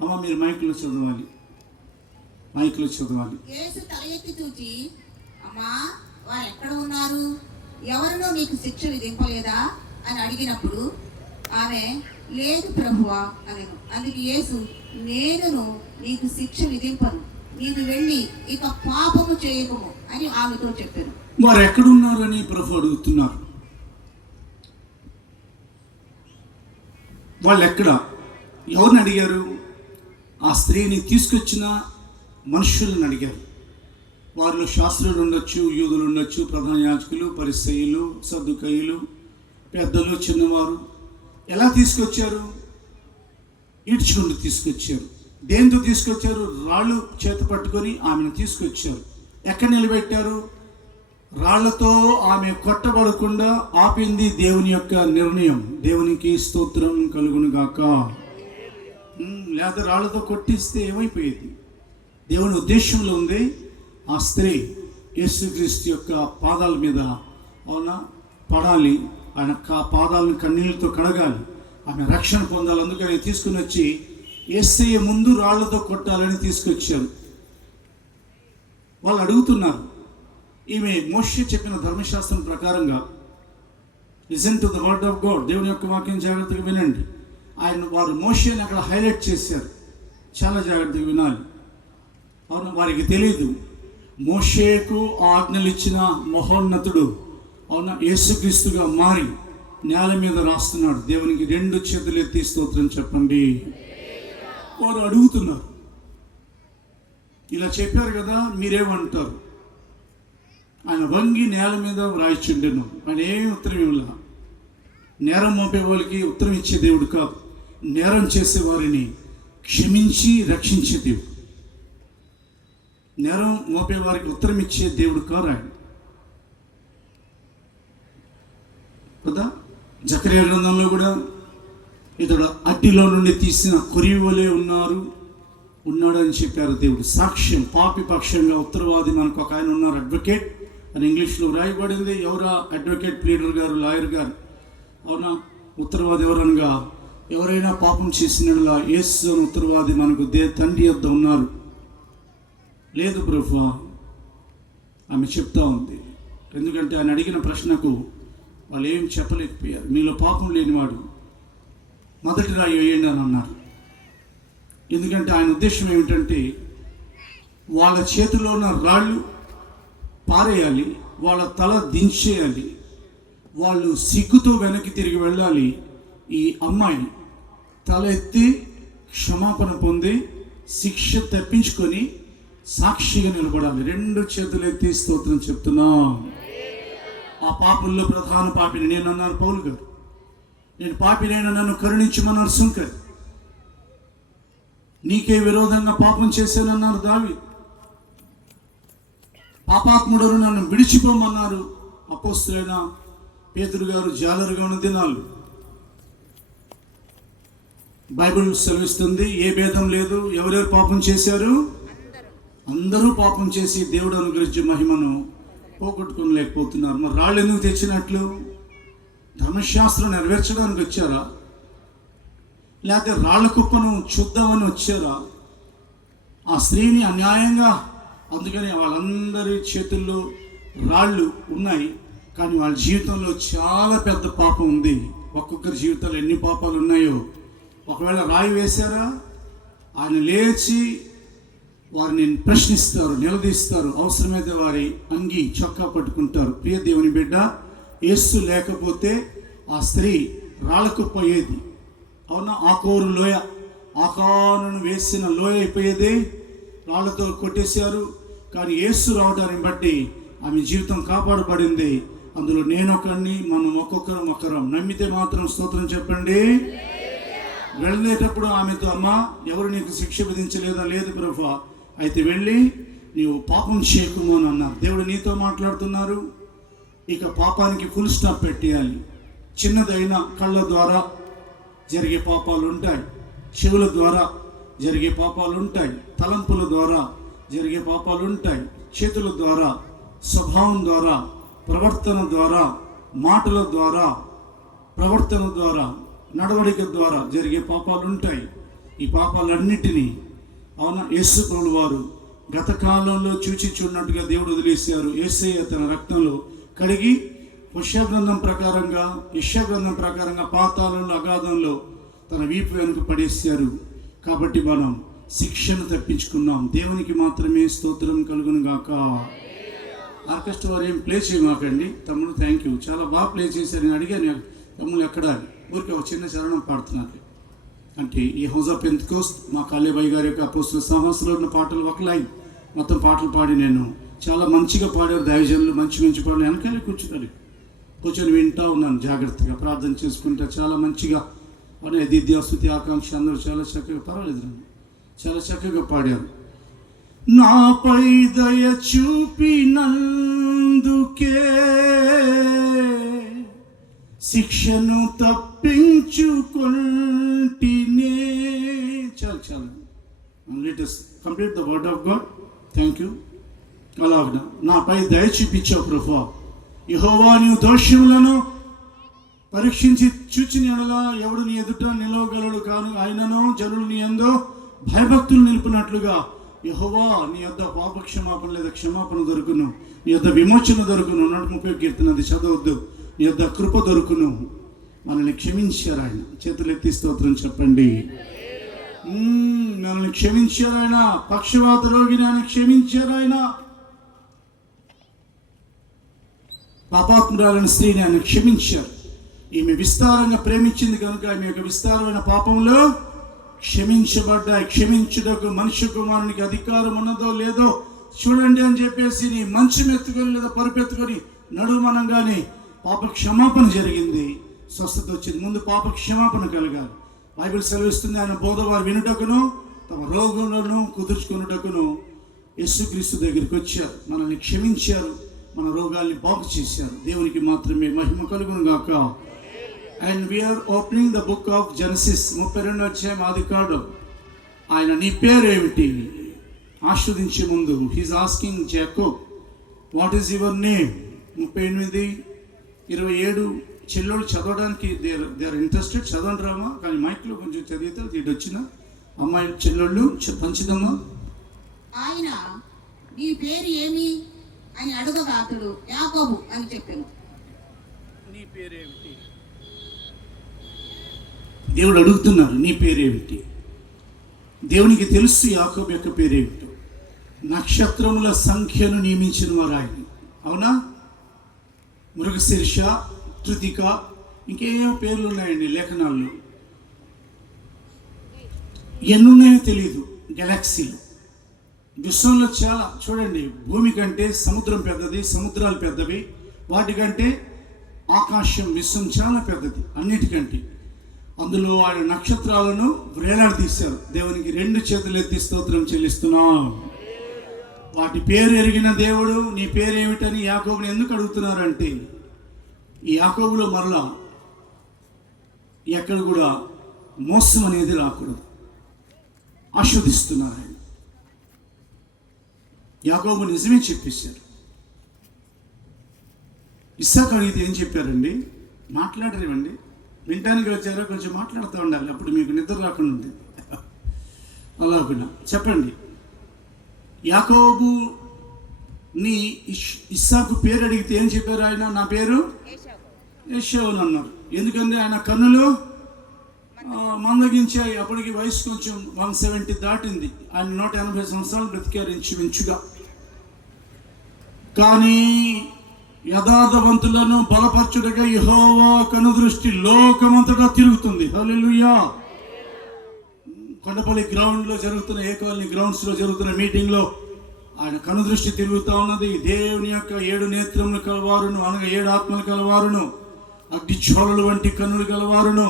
అమ్మ మీరు మైక్లో చదవాలి. యేసు తల ఎత్తి చూచి, అమ్మా వారు ఎక్కడ ఉన్నారు? ఎవరినో నీకు శిక్ష విధింపలేదా అని అడిగినప్పుడు ఆమె, లేదు ప్రభువా అనెను. అందుకు యేసు, నేనును నీకు శిక్ష విధింపను, నీవు వెళ్ళి ఇక పాపము చేయకము అని ఆమెతో చెప్పాను. వారు ఎక్కడున్నారు అని ప్రభు అడుగుతున్నారు. వాళ్ళు ఎక్కడ? ఎవరిని అడిగారు? ఆ స్త్రీని తీసుకొచ్చిన మనుషులను అడిగారు. వారిలో శాస్త్రులు ఉండొచ్చు, యూదులు ఉండొచ్చు, ప్రధాన యాజకులు, పరిసయ్యులు, సద్దుకయ్యులు, పెద్దలు, చిన్నవారు. ఎలా తీసుకొచ్చారు? ఈడ్చుకుంటూ తీసుకొచ్చారు. దేంతో తీసుకొచ్చారు? రాళ్ళు చేత పట్టుకొని ఆమెను తీసుకొచ్చారు. ఎక్కడ నిలబెట్టారు? రాళ్లతో ఆమె కొట్టబడకుండా ఆపింది దేవుని యొక్క నిర్ణయం. దేవునికి స్తోత్రం కలుగును గాక. లేదా రాళ్లతో కొట్టిస్తే ఏమైపోయేది? దేవుని ఉద్దేశంలో ఉంది ఆ స్త్రీ యేసుక్రీస్తు యొక్క పాదాల మీద అవునా పడాలి, ఆయన పాదాలను కన్నీళ్ళతో కడగాలి, ఆమె రక్షణ పొందాలి. అందుకని తీసుకుని వచ్చి యేసయ్య ముందు రాళ్లతో కొట్టాలని తీసుకొచ్చారు. వాళ్ళు అడుగుతున్నారు, ఈమె మోషే చెప్పిన ధర్మశాస్త్రం ప్రకారంగా, listen to the word of God, దేవుని యొక్క వాక్యం జాగ్రత్తగా వినండి. వారు మోషేని అక్కడ హైలైట్ చేశారు, చాలా జాగ్రత్తగా వినాలి. అవును, వారికి తెలియదు మోషేకు ఆజ్ఞలు ఇచ్చిన మహోన్నతుడు అవునా యేసుక్రీస్తుగా మారి నేల మీద రాస్తున్నాడు. దేవునికి 2 చేతులు ఎత్తి స్తోత్రం చెప్పండి. వారు అడుగుతున్నారు, ఇలా చెప్పారు కదా మీరేమంటారు? ఆయన వంగి నేల మీద వ్రాయిచుండెను. ఆయన ఏమి ఉత్తరం ఇవ్వలే. నేరం మోపే వాళ్ళకి ఉత్తరం ఇచ్చే దేవుడు కాదు, నేరం చేసే వారిని క్షమించి రక్షించే దేవుడు. నేరం మోపే వారికి ఉత్తరం ఇచ్చే దేవుడు కాదు ఆయన కదా. జకర్యా గ్రంథంలో కూడా ఇతడు అడ్డిలో నుండి తీసిన కొరివలే ఉన్నాడు అని చెప్పారు దేవుడు. సాక్ష్యం పాపి పక్షంగా ఉత్తరవాది మనకు ఒక ఆయన ఉన్నారు, అడ్వకేట్ అని ఇంగ్లీష్లో రాయబడింది. ఎవరా అడ్వకేట్? ప్లీడర్ గారు, లాయర్ గారు. అవునా, ఉత్తరవాది ఎవరనగా ఎవరైనా పాపం చేసినలా యేసు అని ఉత్తరవాది మనకు తండ్రి యొద్ద ఉన్నారు. లేదు ప్రభువా ఆమె చెప్తా ఉంది. ఎందుకంటే ఆయన అడిగిన ప్రశ్నకు వాళ్ళు ఏం చెప్పలేకపోయారు. మీలో పాపం లేనివాడు మొదటి రాయి వేయండి అని అన్నారు. ఎందుకంటే ఆయన ఉద్దేశం ఏమిటంటే వాళ్ళ చేతిలో ఉన్న రాళ్ళు పారేయాలి, వాళ్ళ తల దించేయాలి, వాళ్ళు సిగ్గుతో వెనక్కి తిరిగి వెళ్ళాలి. ఈ అమ్మాయి తల ఎత్తి క్షమాపణ పొంది శిక్ష తప్పించుకొని సాక్షిగా నిలబడాలి. 2 చేతులు ఎత్తి స్తోత్రం చెప్తున్నాం. ఆ పాపుల్లో ప్రధాన పాపిని నేను అన్నారు పౌలు గారు. నేను పాపినైనా నన్ను కరుణించమన్నారు సుంకర్. నీకే విరోధంగా పాపం చేశానన్నారు దావీదు. పాపాత్ముడు నన్ను విడిచిపోమన్నారు అపోస్తలుడైన పేతురు గారు జాలరుగా ఉన్న దినాలు. బైబిల్ సెలవిస్తుంది, ఏ భేదం లేదు, ఎవరెవరు పాపం చేశారు, అందరూ పాపం చేసి దేవుడు అనుగ్రహించే మహిమను పోగొట్టుకోలేకపోతున్నారు. మరి రాళ్ళు ఎందుకు తెచ్చినట్లు? ధర్మశాస్త్రం నెరవేర్చడానికి వచ్చారా, లేకపోతే రాళ్ల కుప్పను చూద్దామని వచ్చారా? ఆ స్త్రీని అన్యాయంగా, అందుకని వాళ్ళందరి చేతుల్లో రాళ్ళు ఉన్నాయి, కానీ వాళ్ళ జీవితంలో చాలా పెద్ద పాపం ఉంది. ఒక్కొక్కరి జీవితంలో ఎన్ని పాపాలు ఉన్నాయో. ఒకవేళ రాయి వేశారా, ఆయన లేచి వారిని ప్రశ్నిస్తారు, నిలదీస్తారు, అవసరమైతే వారి అంగి చొక్కా పట్టుకుంటారు. ప్రియ దేవుని బిడ్డ, యేసు లేకపోతే ఆ స్త్రీ రాళ్ళకు పోయేది. అవునా? ఆకోరు లోయ, ఆకాను వేసిన లోయ అయిపోయేది, రాళ్లతో కొట్టేశారు. కానీ యేసు రావడాన్ని బట్టి ఆమె జీవితం కాపాడబడింది. అందులో నేనొకరిని, మనం ఒకరం నమ్మితే మాత్రం స్తోత్రం చెప్పండి. వెళ్ళేటప్పుడు ఆమెతో, అమ్మా ఎవరు నీకు శిక్ష విధించలేదా? లేదు ప్రభువా. అయితే వెళ్ళి నీవు పాపం చేయకుము అని అన్నారు. దేవుడు నీతో మాట్లాడుతున్నారు. ఇక పాపానికి ఫుల్ స్టాప్ పెట్టేయాలి. చిన్నదైన కళ్ళ ద్వారా జరిగే పాపాలు ఉంటాయి, చెవుల ద్వారా జరిగే పాపాలు ఉంటాయి, తలంపుల ద్వారా జరిగే పాపాలు ఉంటాయి, చేతుల ద్వారా, స్వభావం ద్వారా, ప్రవర్తన ద్వారా, మాటల ద్వారా, ప్రవర్తన ద్వారా, నడవడిక ద్వారా జరిగే పాపాలు ఉంటాయి. ఈ పాపాలన్నిటినీ యేసు ప్రభువు వారు గత కాలంలో చూచిచున్నట్టుగా దేవుడు వదిలేశారు. యేసయ్య తన రక్తంలో కడిగి యెషయా గ్రంథం ప్రకారంగా పాతాళంలో, అగాధంలో తన వీపు వెనుక పడేశారు. కాబట్టి మనం శిక్షను తప్పించుకున్నాం. దేవునికి మాత్రమే స్తోత్రం కలుగును గాక. ఆర్కెస్ట్రా వారు ఏం ప్లే చేయమాకండి. తమ్ముడు థ్యాంక్ యూ, చాలా బాగా ప్లే చేశారు. నేను అడిగాను తమ్ముడు ఎక్కడ, ఊరికి ఒక చిన్న చరణం పాడుతున్నారు. అంటే ఈ హౌస్ ఆఫ్ పెంతెకోస్ట్ మా కాలేబాయి గారి యొక్క అపోస్తల సహవాసంలో ఉన్న పాటలు ఒక లైన్ మొత్తం పాటలు పాడి నేను చాలా మంచిగా పాడారు దైవజనులు. మంచి పాటలు వెనకాలే కూర్చొని వింటూ ఉన్నాను జాగ్రత్తగా, ప్రార్థన చేసుకుంటా. చాలా మంచిగా దిద్య, స్తుతి, ఆకాంక్ష అందరూ చాలా చక్కగా, పర్వాలేదు చాలా చక్కగా పాడారు. నాపై దయ చూపినందుకే శిక్షను తప్పించుకుంటినే. చాలు let us complete the word of God. Thank you. అలాగనా నాపై దయ చూపించావు ప్రభువా. యెహోవా నీవు దోషములను పరీక్షించి చూచిన యెడల ఎవడు నీ ఎదుట నిలవగలడు కాను. ఆయనను జనులు నీ యందు భయభక్తులు నిలిపినట్లుగా యెహోవా నీ యొద్ద పాప క్షమాపణ లేదా క్షమాపణ దొరుకును, నీ యొద్ద విమోచన దొరుకును. 130 కీర్తన, అది చదవద్దు. నీ యొద్ద కృప దొరుకును. మనల్ని క్షమించారు ఆయన. చేతులు ఎత్తి స్తోత్రం చెప్పండి. మనల్ని క్షమించారు ఆయన. పక్షవాత రోగిని ఆయన క్షమించారు ఆయన. పాపాత్మురాలైన స్త్రీని ఆయన క్షమించారు. ఈమె విస్తారంగా ప్రేమించింది కనుక ఆమె యొక్క విస్తారమైన పాపంలో క్షమించబడ్డాయి. క్షమించుటకు మనుష్య కుమారునికి అధికారం ఉన్నదో లేదో చూడండి అని చెప్పేసి నీ మంచం ఎత్తుకొని లేదా పరుపెత్తుకొని నడుమనంగానే పాప క్షమాపణ జరిగింది, స్వస్థత వచ్చింది. ముందు పాప క్షమాపణ కలగాలి. బైబిల్ సెలవిస్తుంది, ఆయన బోధ వారు వినుటకును తమ రోగులను కుదుర్చుకున్నటకును యేసుక్రీస్తు దగ్గరికి వచ్చారు. మనల్ని క్షమించారు, మన రోగాల్ని బాగు చేశారు. దేవునికి మాత్రమే మహిమ కలుగును గాక. And we are opening the book of Genesis, 32వ అధ్యాయం ఆదికాండం. ఆయన నీ పేరు ఏమిటి ఆస్వాదించే ముందు he's asking Jacob, what is your name? 38-27 చెల్లెళ్ళు చదవడానికి దే ఆర్ ఇంట్రెస్టెడ్. చదవండి రామా, కానీ మైక్లో కొంచెం చదివితే ఇటు వచ్చిన అమ్మాయి చెల్లెళ్ళు పంచుదమ్మా. ఆయన నీ పేరు ఏమి అని అడుగగా అతడు యాకోబు అని చెప్పాను. నీ పేరేమిటి? దేవుడు అడుగుతున్నారు, నీ పేరేమిటి? దేవునికి తెలుసు యాకోబు యొక్క పేరేమిటో. నక్షత్రముల సంఖ్యను నియమించిన వారు ఆయన. అవునా? మృగశీర్ష, కృతిక, ఇంకేమో పేర్లు ఉన్నాయండి లేఖనాల్లో. ఎన్నున్నాయో తెలియదు. గెలాక్సీలు విశ్వంలో చాలా. చూడండి, భూమి కంటే సముద్రం పెద్దది, సముద్రాలు పెద్దవి. వాటికంటే ఆకాశం, విశ్వం చాలా పెద్దది అన్నిటికంటే. అందులో ఆయన నక్షత్రాలను వేలాడదీశారు. దేవునికి 2 చేతులు ఎత్తి స్తోత్రం చెల్లిస్తున్నాం. వాటి పేరు ఎరిగిన దేవుడు నీ పేరు ఏమిటని యాకోబుని ఎందుకు అడుగుతున్నారంటే, ఈ యాకోబులో మరలా ఎక్కడ కూడా మోసం అనేది రాకూడదు. ఆస్వాదిస్తున్నారు ఆయన. యాకోబు నిజమే చెప్పేశారు. ఇస్సాకు అడిగితే ఏం చెప్పారండి? మాట్లాడరేమండి. వినటానికి వచ్చారో కొంచెం మాట్లాడుతూ ఉండాలి, అప్పుడు మీకు నిద్ర రాకుండా ఉంటుంది. అలాగునా చెప్పండి. యాకోబు నీ ఇస్సాకు పేరు అడిగితే ఏం చెప్పారు ఆయన? నా పేరు ఏశావు అన్నారు. ఎందుకంటే ఆయన కన్నులు మందగించాయి. అప్పటికి వయసు కొంచెం 170 దాటింది. ఆయన 180 సంవత్సరాలు బ్రతికారు ఇంచుమించుగా. కానీ యథార్థవంతులను బలపరచుటగా యెహోవా కనుదృష్టి లోకమంతటా తిరుగుతుంది. హల్లెలూయా. కొండపల్లి గ్రౌండ్లో జరుగుతున్న, ఏ కాలనీ గ్రౌండ్స్లో జరుగుతున్న మీటింగ్లో ఆయన కనుదృష్టి తిరుగుతూ ఉన్నది. దేవుని యొక్క 7 నేత్రములు కలవారును, అనగా 7 ఆత్మలు కలవారును, అగ్ని జ్వాలలు వంటి కన్నులు కలవారును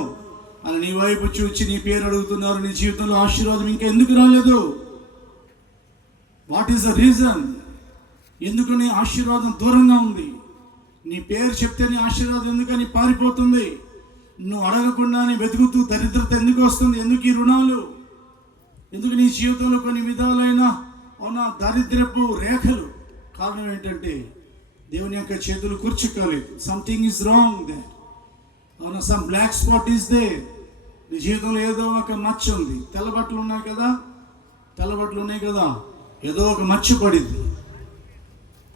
అని నీ వైపు చూచి నీ పేరు అడుగుతున్నారు. నీ జీవితంలో ఆశీర్వాదం ఇంకా ఎందుకు రాలేదు? What is the reason? ఎందుకు నీ ఆశీర్వాదం దూరంగా ఉంది? నీ పేరు చెప్తే నీ ఆశీర్వాదం ఎందుకని పారిపోతుంది? నువ్వు అడగకుండానే వెతుకుతూ దరిద్రత ఎందుకు వస్తుంది? ఎందుకు ఈ రుణాలు? ఎందుకు నీ జీవితంలో కొన్ని విధాలైన దారిద్రపు రేఖలు? కారణం ఏంటంటే దేవుని యొక్క చేతులు కూర్చుకోలేదు. Something is wrong there. అవునా? Some black spot is there. నీ జీవితంలో ఏదో ఒక మచ్చ ఉంది. తెల్లబట్టలు ఉన్నాయి కదా, ఏదో ఒక మచ్చ పడింది.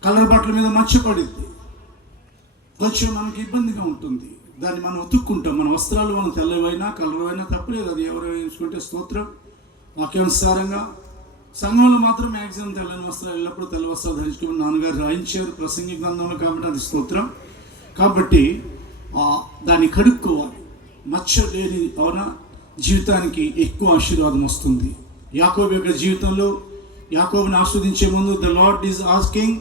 కలర్ బట్టల మీద మచ్చ పడింది. కొంచెం మనకి ఇబ్బందిగా ఉంటుంది. దాన్ని మనం ఉతుక్కుంటాం. మన వస్త్రాలు మనం తెల్లవైనా కలర్వైనా తప్పలేదు. అది ఎవరు వేసుకుంటే స్తోత్రం. వాక్యానుసారంగా సంఘంలో మాత్రం మ్యాక్సిమం తెల్లని వస్త్రాలు, ఎల్లప్పుడూ తెల్ల వస్త్రాలు ధరించుకుని నాన్నగారు రాయించారు ప్రసంగి గ్రంథంలో. కాబట్టి అది స్తోత్రం. కాబట్టి దాన్ని కడుక్కోవాలి. మచ్చ లేని జీవితానికి ఎక్కువ ఆశీర్వాదం వస్తుంది. యాకోబు యొక్క జీవితంలో యాకోబుని ఆస్వాదించే ముందు ద లార్డ్ ఈజ్ ఆస్కింగ్,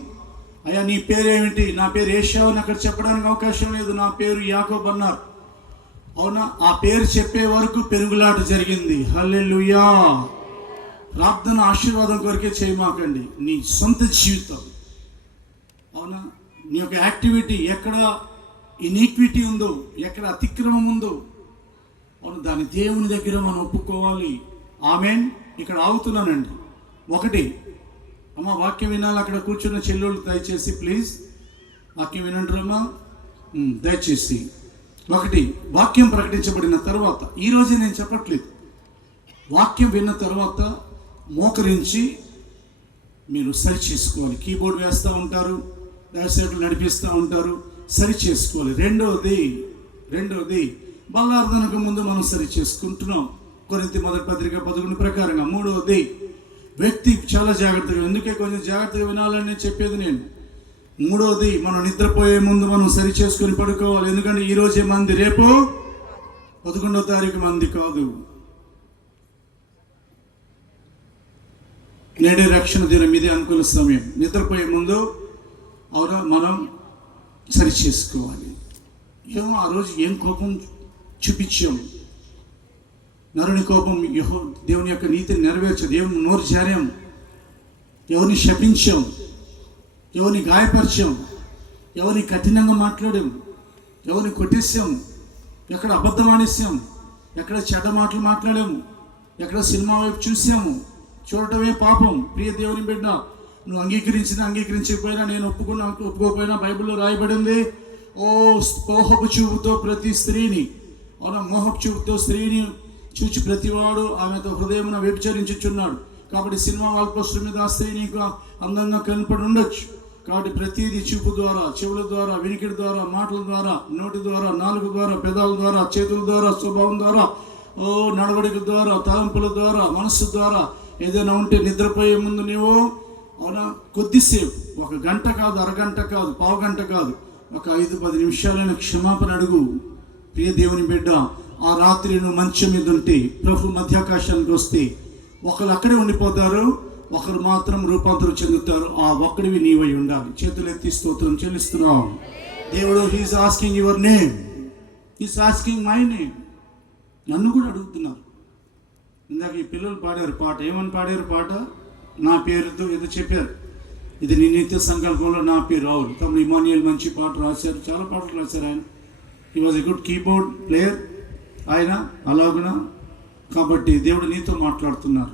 అయ్యా నీ పేరేమిటి? నా పేరు ఏశావు అని అక్కడ చెప్పడానికి అవకాశం లేదు. నా పేరు యాకోబు అన్నారు. అవునా? ఆ పేరు చెప్పే వరకు పెరుగులాట జరిగింది. హల్లెలూయా. ప్రార్థన ఆశీర్వాదం కొరకే చేయమాకండి. నీ సొంత జీవితం, అవునా, నీ యొక్క యాక్టివిటీ ఎక్కడ ఇన్ఈక్విటీ ఉందో, ఎక్కడ అతిక్రమం ఉందో, అవును, దాని దేవుని దగ్గర మనం ఒప్పుకోవాలి. ఆమేన్. ఇక్కడ ఆగుతున్నానండి. 1, అమ్మ వాక్యం వినాలి. అక్కడ కూర్చున్న చెల్లెళ్ళు దయచేసి ప్లీజ్ వాక్యం వినంటారమ్మా, దయచేసి. 1, వాక్యం ప్రకటించబడిన తర్వాత, ఈరోజే నేను చెప్పట్లేదు, వాక్యం విన్న తర్వాత మోకరించి మీరు సరి చేసుకోవాలి. కీబోర్డ్ వేస్తూ ఉంటారు, దయచేట్లు నడిపిస్తూ ఉంటారు, సరి చేసుకోవాలి. రెండవది బలార్థనకు ముందు మనం సరి చేసుకుంటున్నాం. కొరింథీ 1:11 ప్రకారంగా. 3వది వ్యక్తి చాలా జాగ్రత్తగా, ఎందుకే కొంచెం జాగ్రత్తగా వినాలని చెప్పేది నేను. 3వది మనం నిద్రపోయే ముందు మనం సరి చేసుకొని పడుకోవాలి. ఎందుకంటే ఈరోజే మంది, రేపు 11వ తారీఖు మంది కాదు. నేడే రక్షణ దినం, ఇదే అనుకూల సమయం. నిద్రపోయే ముందు మనం సరి చేసుకోవాలి. ఏమో ఆ రోజు ఏం కోపం చూపించాం? నరుని కోపం దేవుని యొక్క నీతిని నెరవేర్చదు. దేవుని నోరు జారాం, ఎవరిని శపించాం, ఎవరిని గాయపరిచాం, ఎవరిని కఠినంగా మాట్లాడాం, ఎవరిని కొట్టేసాం, ఎక్కడ అబద్ధం ఆడేసాం, ఎక్కడ చెడ్డ మాటలు మాట్లాడాము, ఎక్కడ సినిమా వైపు చూసాము. చూడటమే పాపం. ప్రియ దేవుని బిడ్డ, నువ్వు అంగీకరించకపోయినా, నేను ఒప్పుకోకపోయినా బైబిల్లో రాయబడింది, మోహపు చూపుతో ప్రతి స్త్రీని, మోహపు చూపుతో స్త్రీని చూచి ప్రతివాడు ఆమెతో హృదయమున వ్యభిచరించుచున్నాడు. కాబట్టి సినిమా వాల్ పోస్టర్ మీద ఆ స్త్రీ నీకు అందంగా కనపడి ఉండొచ్చు. కాబట్టి ప్రతిదీ చూపు ద్వారా, చెవుల ద్వారా, వినికిడి ద్వారా, మాటల ద్వారా, నోటి ద్వారా, నాలుగు ద్వారా, పెదాల ద్వారా, చేతుల ద్వారా, స్వభావం ద్వారా నడవడిక ద్వారా, తలంపుల ద్వారా, మనస్సు ద్వారా ఏదైనా ఉంటే నిద్రపోయే ముందు నీవు అవునా కొద్దిసేపు, 1 గంట కాదు, అరగంట కాదు, పావు గంట కాదు, ఒక 5-10 నిమిషాలైన క్షమాపణ అడుగు. ప్రియ దేవుని బిడ్డ, ఆ రాత్రి నువ్వు మంచం మీద ఉంటే, ప్రభు మధ్యాకాశానికి వస్తే ఒకరు అక్కడే ఉండిపోతారు, ఒకరు మాత్రం రూపాంతరం చెందుతారు. ఆ ఒక్కడివి నీవై ఉండాలి. చేతులు ఎత్తి స్తోత్రం చెల్లిస్తున్నాం. దేవుడు he's asking your name, he's asking my name. నన్ను కూడా అడుగుతున్నారు. ఇందాక ఈ పిల్లలు పాడారు పాట. ఏమని పాడారు పాట? నా పేరుతో ఏదో చెప్పారు. ఇది నీ నిత్య సంకల్పంలో నా పేరు రావులు. తమ్ముడు ఇమానియల్ మంచి పాట రాశారు, చాలా పాటలు రాశారు ఆయన. He was a good keyboard player ఆయన. అలాగున కాబట్టి దేవుడు నీతో మాట్లాడుతున్నారు.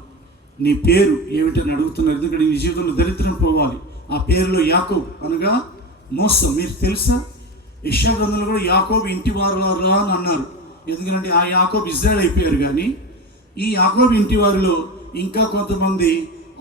నీ పేరు ఏమిటని అడుగుతున్నారు. ఎందుకంటే నీ జీవితంలో దరిద్రం పోవాలి. ఆ పేరులో యాకోబు అనగా మోసం. మీరు తెలుసా, యెషయా గ్రంథంలో కూడా యాకోబు ఇంటి వారులారా అని అన్నారు. ఎందుకంటే ఆ యాకోబు ఇజ్రాయెల్ అయిపోయారు, కానీ ఈ యాకోబు ఇంటి వారిలో ఇంకా కొంతమంది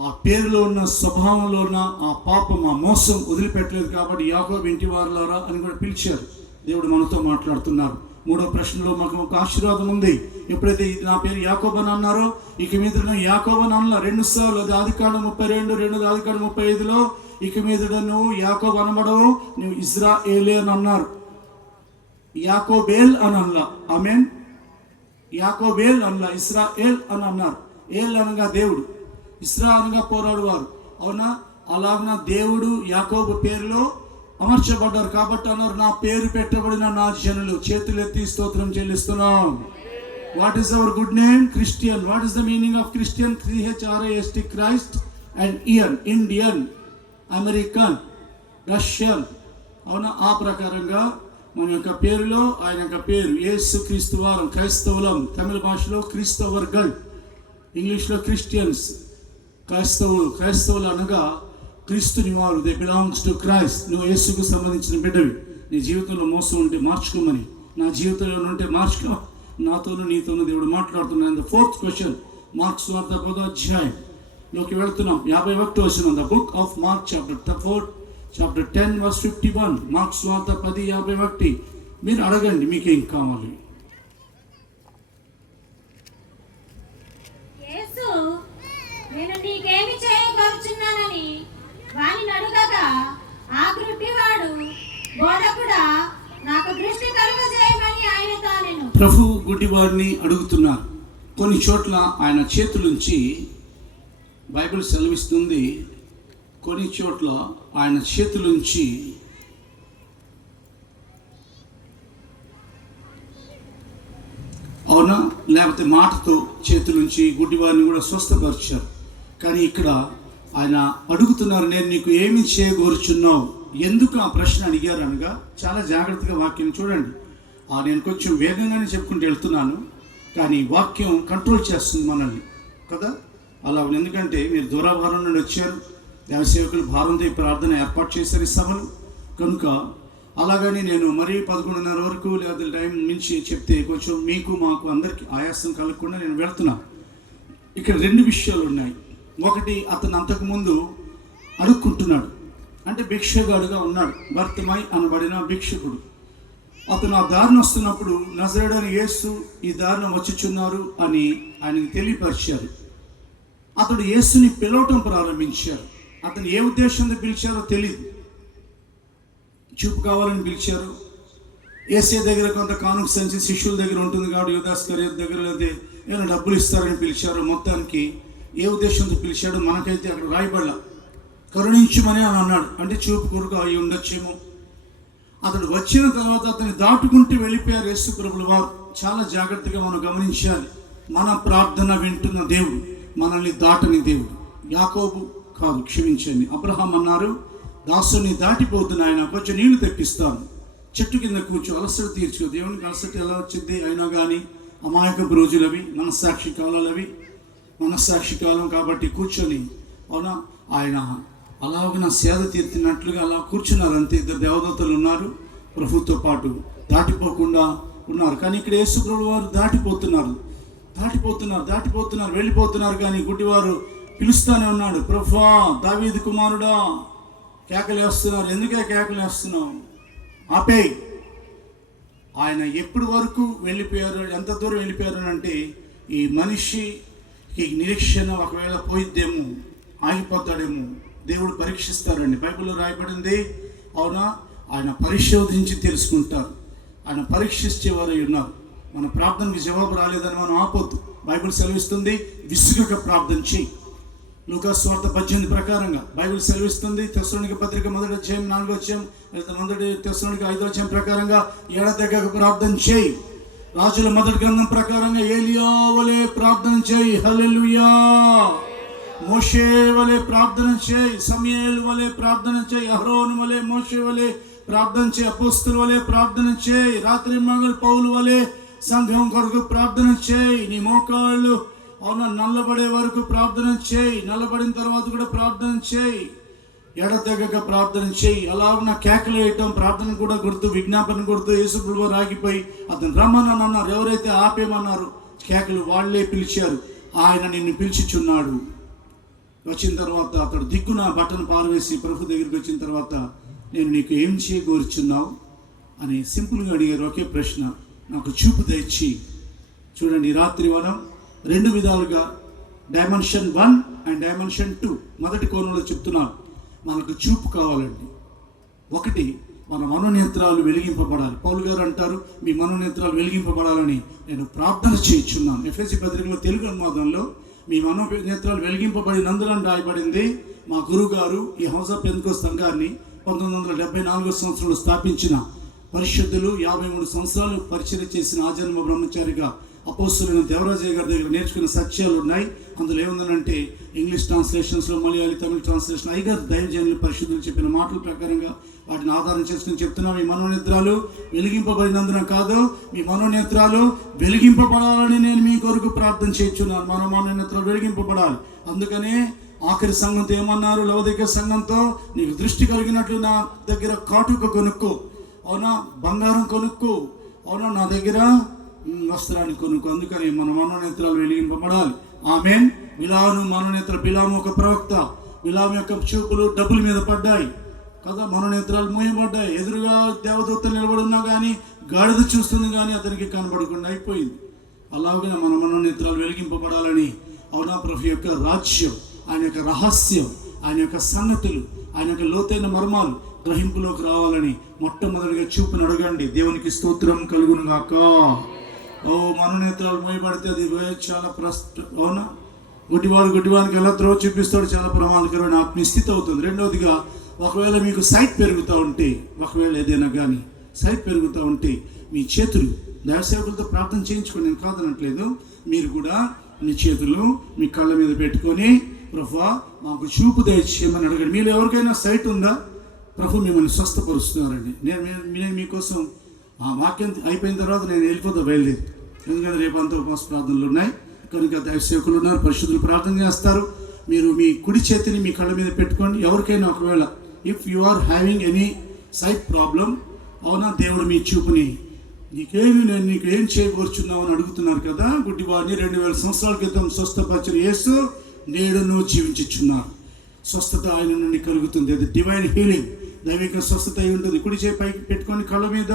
ఆ పేరులో ఉన్న, స్వభావంలో ఉన్న ఆ పాపం, ఆ మోసం వదిలిపెట్టలేదు. కాబట్టి యాకోబు ఇంటి వారులారా అని కూడా పిలిచారు. దేవుడు మనతో మాట్లాడుతున్నారు. 3వ ప్రశ్నలో మాకు ఒక ఆశీర్వాదం ఉంది. ఎప్పుడైతే నా పేరు యాకోబు అని అన్నారో, ఇక మీద యాకోబు అని అనలా 2 సార్లు. అది ఆదికాండం 32, 2 ఆదికాండం 35లో ఇక మీద నువ్వు యాకోబు అనబడవు, నువ్వు ఇజ్రాయేలే అని అన్నారు. యాకోబేల్ అని అనలా. ఆమేన్. యాకోబేల్ అనలా, ఇస్రాయేల్ అని అన్నారు. ఏల్ అనగా దేవుడు, ఇస్రా అనగా పోరాడువారు. అవునా? అలాగన దేవుడు యాకోబు పేరులో అమర్చబడ్డారు. కాబట్టి అన్నారు, నా పేరు పెట్టబడిన నా జనులు. చేతులెత్తి స్తోత్రం చెల్లిస్తున్నాం. What is our good name? Christian. What is the meaning of Christian? CHRIST, Christ. And ian, Indian, American, Russian. అవునా? ఆ ప్రకారంగా మన యొక్క పేరులో ఆయన యొక్క పేరు యేసు క్రీస్తు వారం, క్రైస్తవులం. తమిళ భాషలో క్రీస్తవర్గల్, ఇంగ్లీష్లో క్రిస్టియన్స్, క్రైస్తవులు అనగా క్రీస్తుని వారు. They belongs to Christ. నువ్వు యేసుకు సంబంధించిన బిడ్డవి. నీ జీవితంలో మోసం ఉంటే మార్చుకోమని, నా జీవితంలో ఉంటే మార్చుకో. నాతోనూ నీతోనూ దేవుడు మాట్లాడుతున్నాను. ద 4th క్వశ్చన్, మార్క్స్ సువార్త 10వ అధ్యాయంలోకి వెళుతున్నాం. 51వ వచనం. The book of mark chapter 10 verse 51. Marks సువార్త 10:51. మీరు అడగండి మీకేం కావాలి. యేసు, నేను నీకేమి చేయగలుగుతున్నానని వానిని అడుగగా, ఆ గుడ్డివాడు, బోధకుడా, నాకు దృష్టి కలుగజేయమని ఆయనతో అనెను. ప్రభు గుడ్డివాడిని అడుగుతున్నారు. కొన్ని చోట్ల ఆయన చేతులుంచి, బైబిల్ సెలవిస్తుంది, కొన్ని చోట్ల ఆయన చేతులుంచి అవునా, లేకపోతే మాటతో చేతులుంచి గుడ్డివారిని కూడా స్వస్థపరిచారు. కానీ ఇక్కడ ఆయన అడుగుతున్నారు, నేను నీకు ఏమి చేయగోరుచున్నావు? ఎందుకు ఆ ప్రశ్న అడిగారు అనగా, చాలా జాగ్రత్తగా వాక్యం చూడండి. నేను కొంచెం వేగంగానే చెప్పుకుంటూ వెళ్తున్నాను, కానీ వాక్యం కంట్రోల్ చేస్తుంది మనల్ని కదా. అలా ఎందుకంటే మీరు దూరాభారం నుండి వచ్చారు, దేవసేవకులు భారంతో ఈ ప్రార్థన ఏర్పాటు చేశారు ఈ సభలు కనుక. అలాగని నేను మరీ 11:30 వరకు లేదా టైం మించి చెప్తే కొంచెం మీకు మాకు అందరికీ ఆయాసం కలగకుండా నేను వెళ్తున్నాను. ఇక్కడ 2 విషయాలు ఉన్నాయి. ఒకటి, అతను అంతకుముందు అడుక్కుంటున్నాడు, అంటే భిక్షగాడుగా ఉన్నాడు. భర్తమై అనబడిన భిక్షకుడు. అతను ఆ దారిన వస్తున్నప్పుడు నజరేయుడైన యేసు ఈ దారిన వచ్చుచున్నారు అని ఆయనకి తెలియపరిచారు. అతడు యేసుని పిలవటం ప్రారంభించారు. అతను ఏ ఉద్దేశంతో పిలిచారో తెలియదు. చూపు కావాలని పిలిచారు. యేసే దగ్గర కొంత కానుక సంచి శిష్యుల దగ్గర ఉంటుంది కాబట్టి యూదాస్కరియతు దగ్గర లేదా ఏమైనా డబ్బులు ఇస్తారని పిలిచారు. మొత్తానికి ఏ ఉద్దేశంతో పిలిచాడో మనకైతే అక్కడ రాయబడలా. కరుణించమని అని అన్నాడు, అంటే చూపు కొరకు అయి ఉండొచ్చేమో. అతడు వచ్చిన తర్వాత అతన్ని దాటుకుంటూ వెళ్ళిపోయారు యేసు ప్రభుల వారు. చాలా జాగ్రత్తగా మనం గమనించాలి. మన ప్రార్థన వింటున్న దేవుడు, మనల్ని దాటని దేవుడు. యాకోబు కాదు, క్షమించండి, అబ్రహాం అన్నారు, దాసుని దాటిపోతున్న ఆయన కొంచెం నీళ్లు తెప్పిస్తాను, చెట్టు కింద కూర్చో, అలసట తీర్చుకో. దేవునికి అలసట ఎలా వచ్చింది? అయినా కానీ అమాయకపు రోజులవి, మనస్సాక్షి కాలాలవి, మనస్సాక్షి కాలం కాబట్టి కూర్చొని అవునా ఆయన అలాగ సేద తీర్చినట్లుగా అలా కూర్చున్నారు. అంతే. 2 దేవదూతలు ఉన్నారు ప్రభుతో పాటు, దాటిపోకుండా ఉన్నారు. కానీ ఇక్కడ యేసు ప్రభు వారు దాటిపోతున్నారు, వెళ్ళిపోతున్నారు. కానీ గుడ్డివారు పిలుస్తానే ఉన్నాడు, ప్రభువా, దావీదు కుమారుడా, కేకలు వేస్తున్నారు. ఎందుకే కేకలు వేస్తున్నావు? ఆపేయ్. ఆయన ఎప్పటి వరకు వెళ్ళిపోయారు, ఎంత దూరం వెళ్ళిపోయారు అంటే ఈ మనిషికి నిరీక్షణ ఒకవేళ పోయిద్దేమో, ఆగిపోతాడేమో, దేవుడు పరీక్షిస్తారండి. బైబిల్లో రాయబడింది, అవునా, ఆయన పరిశోధించి తెలుసుకుంటారు, ఆయన పరీక్షించేవారై ఉన్నారు. మన ప్రార్థనకి జవాబు రాలేదని మనం ఆపొద్దు. బైబిల్ సెలవిస్తుంది, విసుగక ప్రార్థన చేయి. లూకాసు వార్త 18 ప్రకారంగా బైబిల్ సెలవిస్తుంది. తెస్సలోనిక పత్రిక 1వ అధ్యాయం 4వ అధ్యాయం, లేదా 1 తెస్సలోనిక 5వ అధ్యాయం ప్రకారంగా ఎడతెగక ప్రార్థన చేయి. రాజుల మొదటి గ్రంథం ప్రకారంగా ఏలియా వలె ప్రార్థన చేయి. హల్లెలూయా. మోషే వలె ప్రార్థన చేయి, సమూయేలు వలె ప్రార్థన చేయి, అహరోను వలె, మోషే వలె ప్రార్థన చేయి, అపోస్తలుల వలె ప్రార్థన చేయి, రాత్రి మగలు పౌలు వలె సంఘం కొరకు ప్రార్థన చేయి. నీ మోకాళ్ళు అవునా నల్లబడే వరకు ప్రార్థన చేయి. నల్లబడిన తర్వాత కూడా ప్రార్థన చేయి. ఎడతెగక ప్రార్థన చేయి. అలాగ కేకలు వేయటం ప్రార్థన కూడా గుర్తు, విజ్ఞాపన గుర్తు. యేసుప్రభువు రాగిపోయి అతను రమ్మని అన్నారు. ఎవరైతే ఆపేమన్నారు కేకలు వాళ్ళే పిలిచారు. ఆయన నిన్ను పిలిచిచున్నాడు. వచ్చిన తర్వాత అతడు దిక్కున బట్టను పారవేసి ప్రభు దగ్గరికి వచ్చిన తర్వాత, నేను నీకు ఏం చేయగోరుచున్నావు అని సింపుల్గా అడిగారు. ఒకే ప్రశ్న, నాకు చూపు తెచ్చి. చూడండి, రాత్రి మనం 2 విధాలుగా డైమెన్షన్ 1 అండ్ డైమెన్షన్ 2 మొదటి కోణంలో చెప్తున్నాను. మనకు చూపు కావాలండి. ఒకటి, మన మనోనేత్రాలు వెలిగింపబడాలి. పౌలు గారు అంటారు, మీ మనోనేత్రాలు వెలిగింపబడాలని నేను ప్రార్థన చేయించున్నాను. ఎఫెసీ పత్రికలో తెలుగు అనువాదంలో మీ మనోనేత్రాలు వెలిగింపబడినందులని రాయబడింది. మా గురువు గారు ఈ హౌస్ ఆఫ్ పెంతెకోస్తు సంఘాన్ని 1974 సంవత్సరంలో స్థాపించిన పరిశుద్ధులు, 53 సంవత్సరాలు పరిచయం చేసిన ఆజన్మ బ్రహ్మచారిగా అపోస్తలుడైన దేవరాజయ్య గారి దగ్గర నేర్చుకున్న సత్యాలు ఉన్నాయి. అందులో ఏముందనంటే ఇంగ్లీష్ ట్రాన్స్లేషన్స్లో, మలయాళీ, తమిళ ట్రాన్స్లేషన్ అయ్యగారు దైవజనులు పరిశుద్ధులు చెప్పిన మాటల ప్రకారంగా వాటిని ఆధారం చేసుకుని చెప్తున్నాం. మీ మనోనేత్రాలు వెలిగింపబడినందున కాదు, మీ మనోనేత్రాలు వెలిగింపబడాలని నేను మీ కొరకు ప్రార్థన చేయించున్నాను. మన మనోనేత్రాలు వెలిగింపబడాలి. అందుకనే ఆఖరి సంఘంతో ఏమన్నారు, లవోదికయ సంఘంతో, నీకు దృష్టి కలిగినట్లు నా దగ్గర కాటుక కొనుక్కో, అవునా, బంగారం కొనుక్కో, అవునా, నా దగ్గర వస్త్రాన్ని కొనుక్కో. అందుకని మన మనోనేత్రాలు వెలిగింపబడాలి. ఆమేన్. బిలాము మనోనేత్ర, బిలాము ఒక ప్రవక్త, బిలాము యొక్క చూపులు డబ్బుల మీద పడ్డాయి కదా, మనోనేత్రాలు మూయబడ్డాయి. ఎదురుగా దేవదూత నిలబడి ఉన్నా కానీ గాడిద చూస్తుంది కానీ అతనికి కనబడకుండా అయిపోయింది. అలాగే మన మనోనేత్రాలు వెలిగింపబడాలని, అవునా, ప్రభు యొక్క రాజ్యం, ఆయన యొక్క రహస్యం, ఆయన యొక్క సంగతులు, ఆయన యొక్క లోతైన మర్మాలు గ్రహింపులోకి రావాలని మొట్టమొదటిగా చూపుని అడగండి. దేవునికి స్తోత్రం కలుగును గాక. ఓ మనోనేత్రాలు మోయబడితే అది చాలా అవునా, గుడ్డివానికి ఎలా త్రోవ చూపిస్తాడు, చాలా ప్రమాదకరమైన ఆత్మీయస్థితి అవుతుంది. రెండవదిగా, ఒకవేళ మీకు సైట్ పెరుగుతూ ఉంటే, ఒకవేళ ఏదైనా కానీ సైట్ పెరుగుతూ ఉంటే, మీ చేతులు దైవసేవకులతో ప్రార్థన చేయించుకోండి, నేను కాదనట్లేదు. మీరు కూడా మీ చేతులు మీ కళ్ళ మీద పెట్టుకొని, ప్రభువా మాకు చూపు దయచేయమని అడగండి. మీరు ఎవరికైనా సైట్ ఉందా? ప్రభు మిమ్మల్ని స్వస్థపరుస్తున్నారండి. నేను మీకోసం ఆ వాక్యం అయిపోయిన తర్వాత నేను వెళ్ళిపోతా, బయలుదేరి. ఎందుకంటే రేపు అంతా ఉపవాస ప్రార్థనలు ఉన్నాయి కనుక దైవసేవకులు ఉన్నారు, పరిశుద్ధులు ప్రార్థన చేస్తారు. మీరు మీ కుడి చేతిని మీ కళ్ళ మీద పెట్టుకోండి. ఎవరికైనా ఒకవేళ if you are having any sight problem, అవునా, దేవుడు మీ చూపుని నేను నీకు ఏం చేయకూర్చున్నావు అని అడుగుతున్నారు కదా. గుడ్డివారిని 2000 సంవత్సరాల క్రితం స్వస్థపరిచిన యేసు నేడును జీవించుచున్నారు. స్వస్థత ఆయన నుండి కలుగుతుంది. అది డివైన్ హీలింగ్, దైవిక స్వస్థత అయి ఉంటుంది. కుడి చేయి పైకి పెట్టుకొని కళ్ళ మీద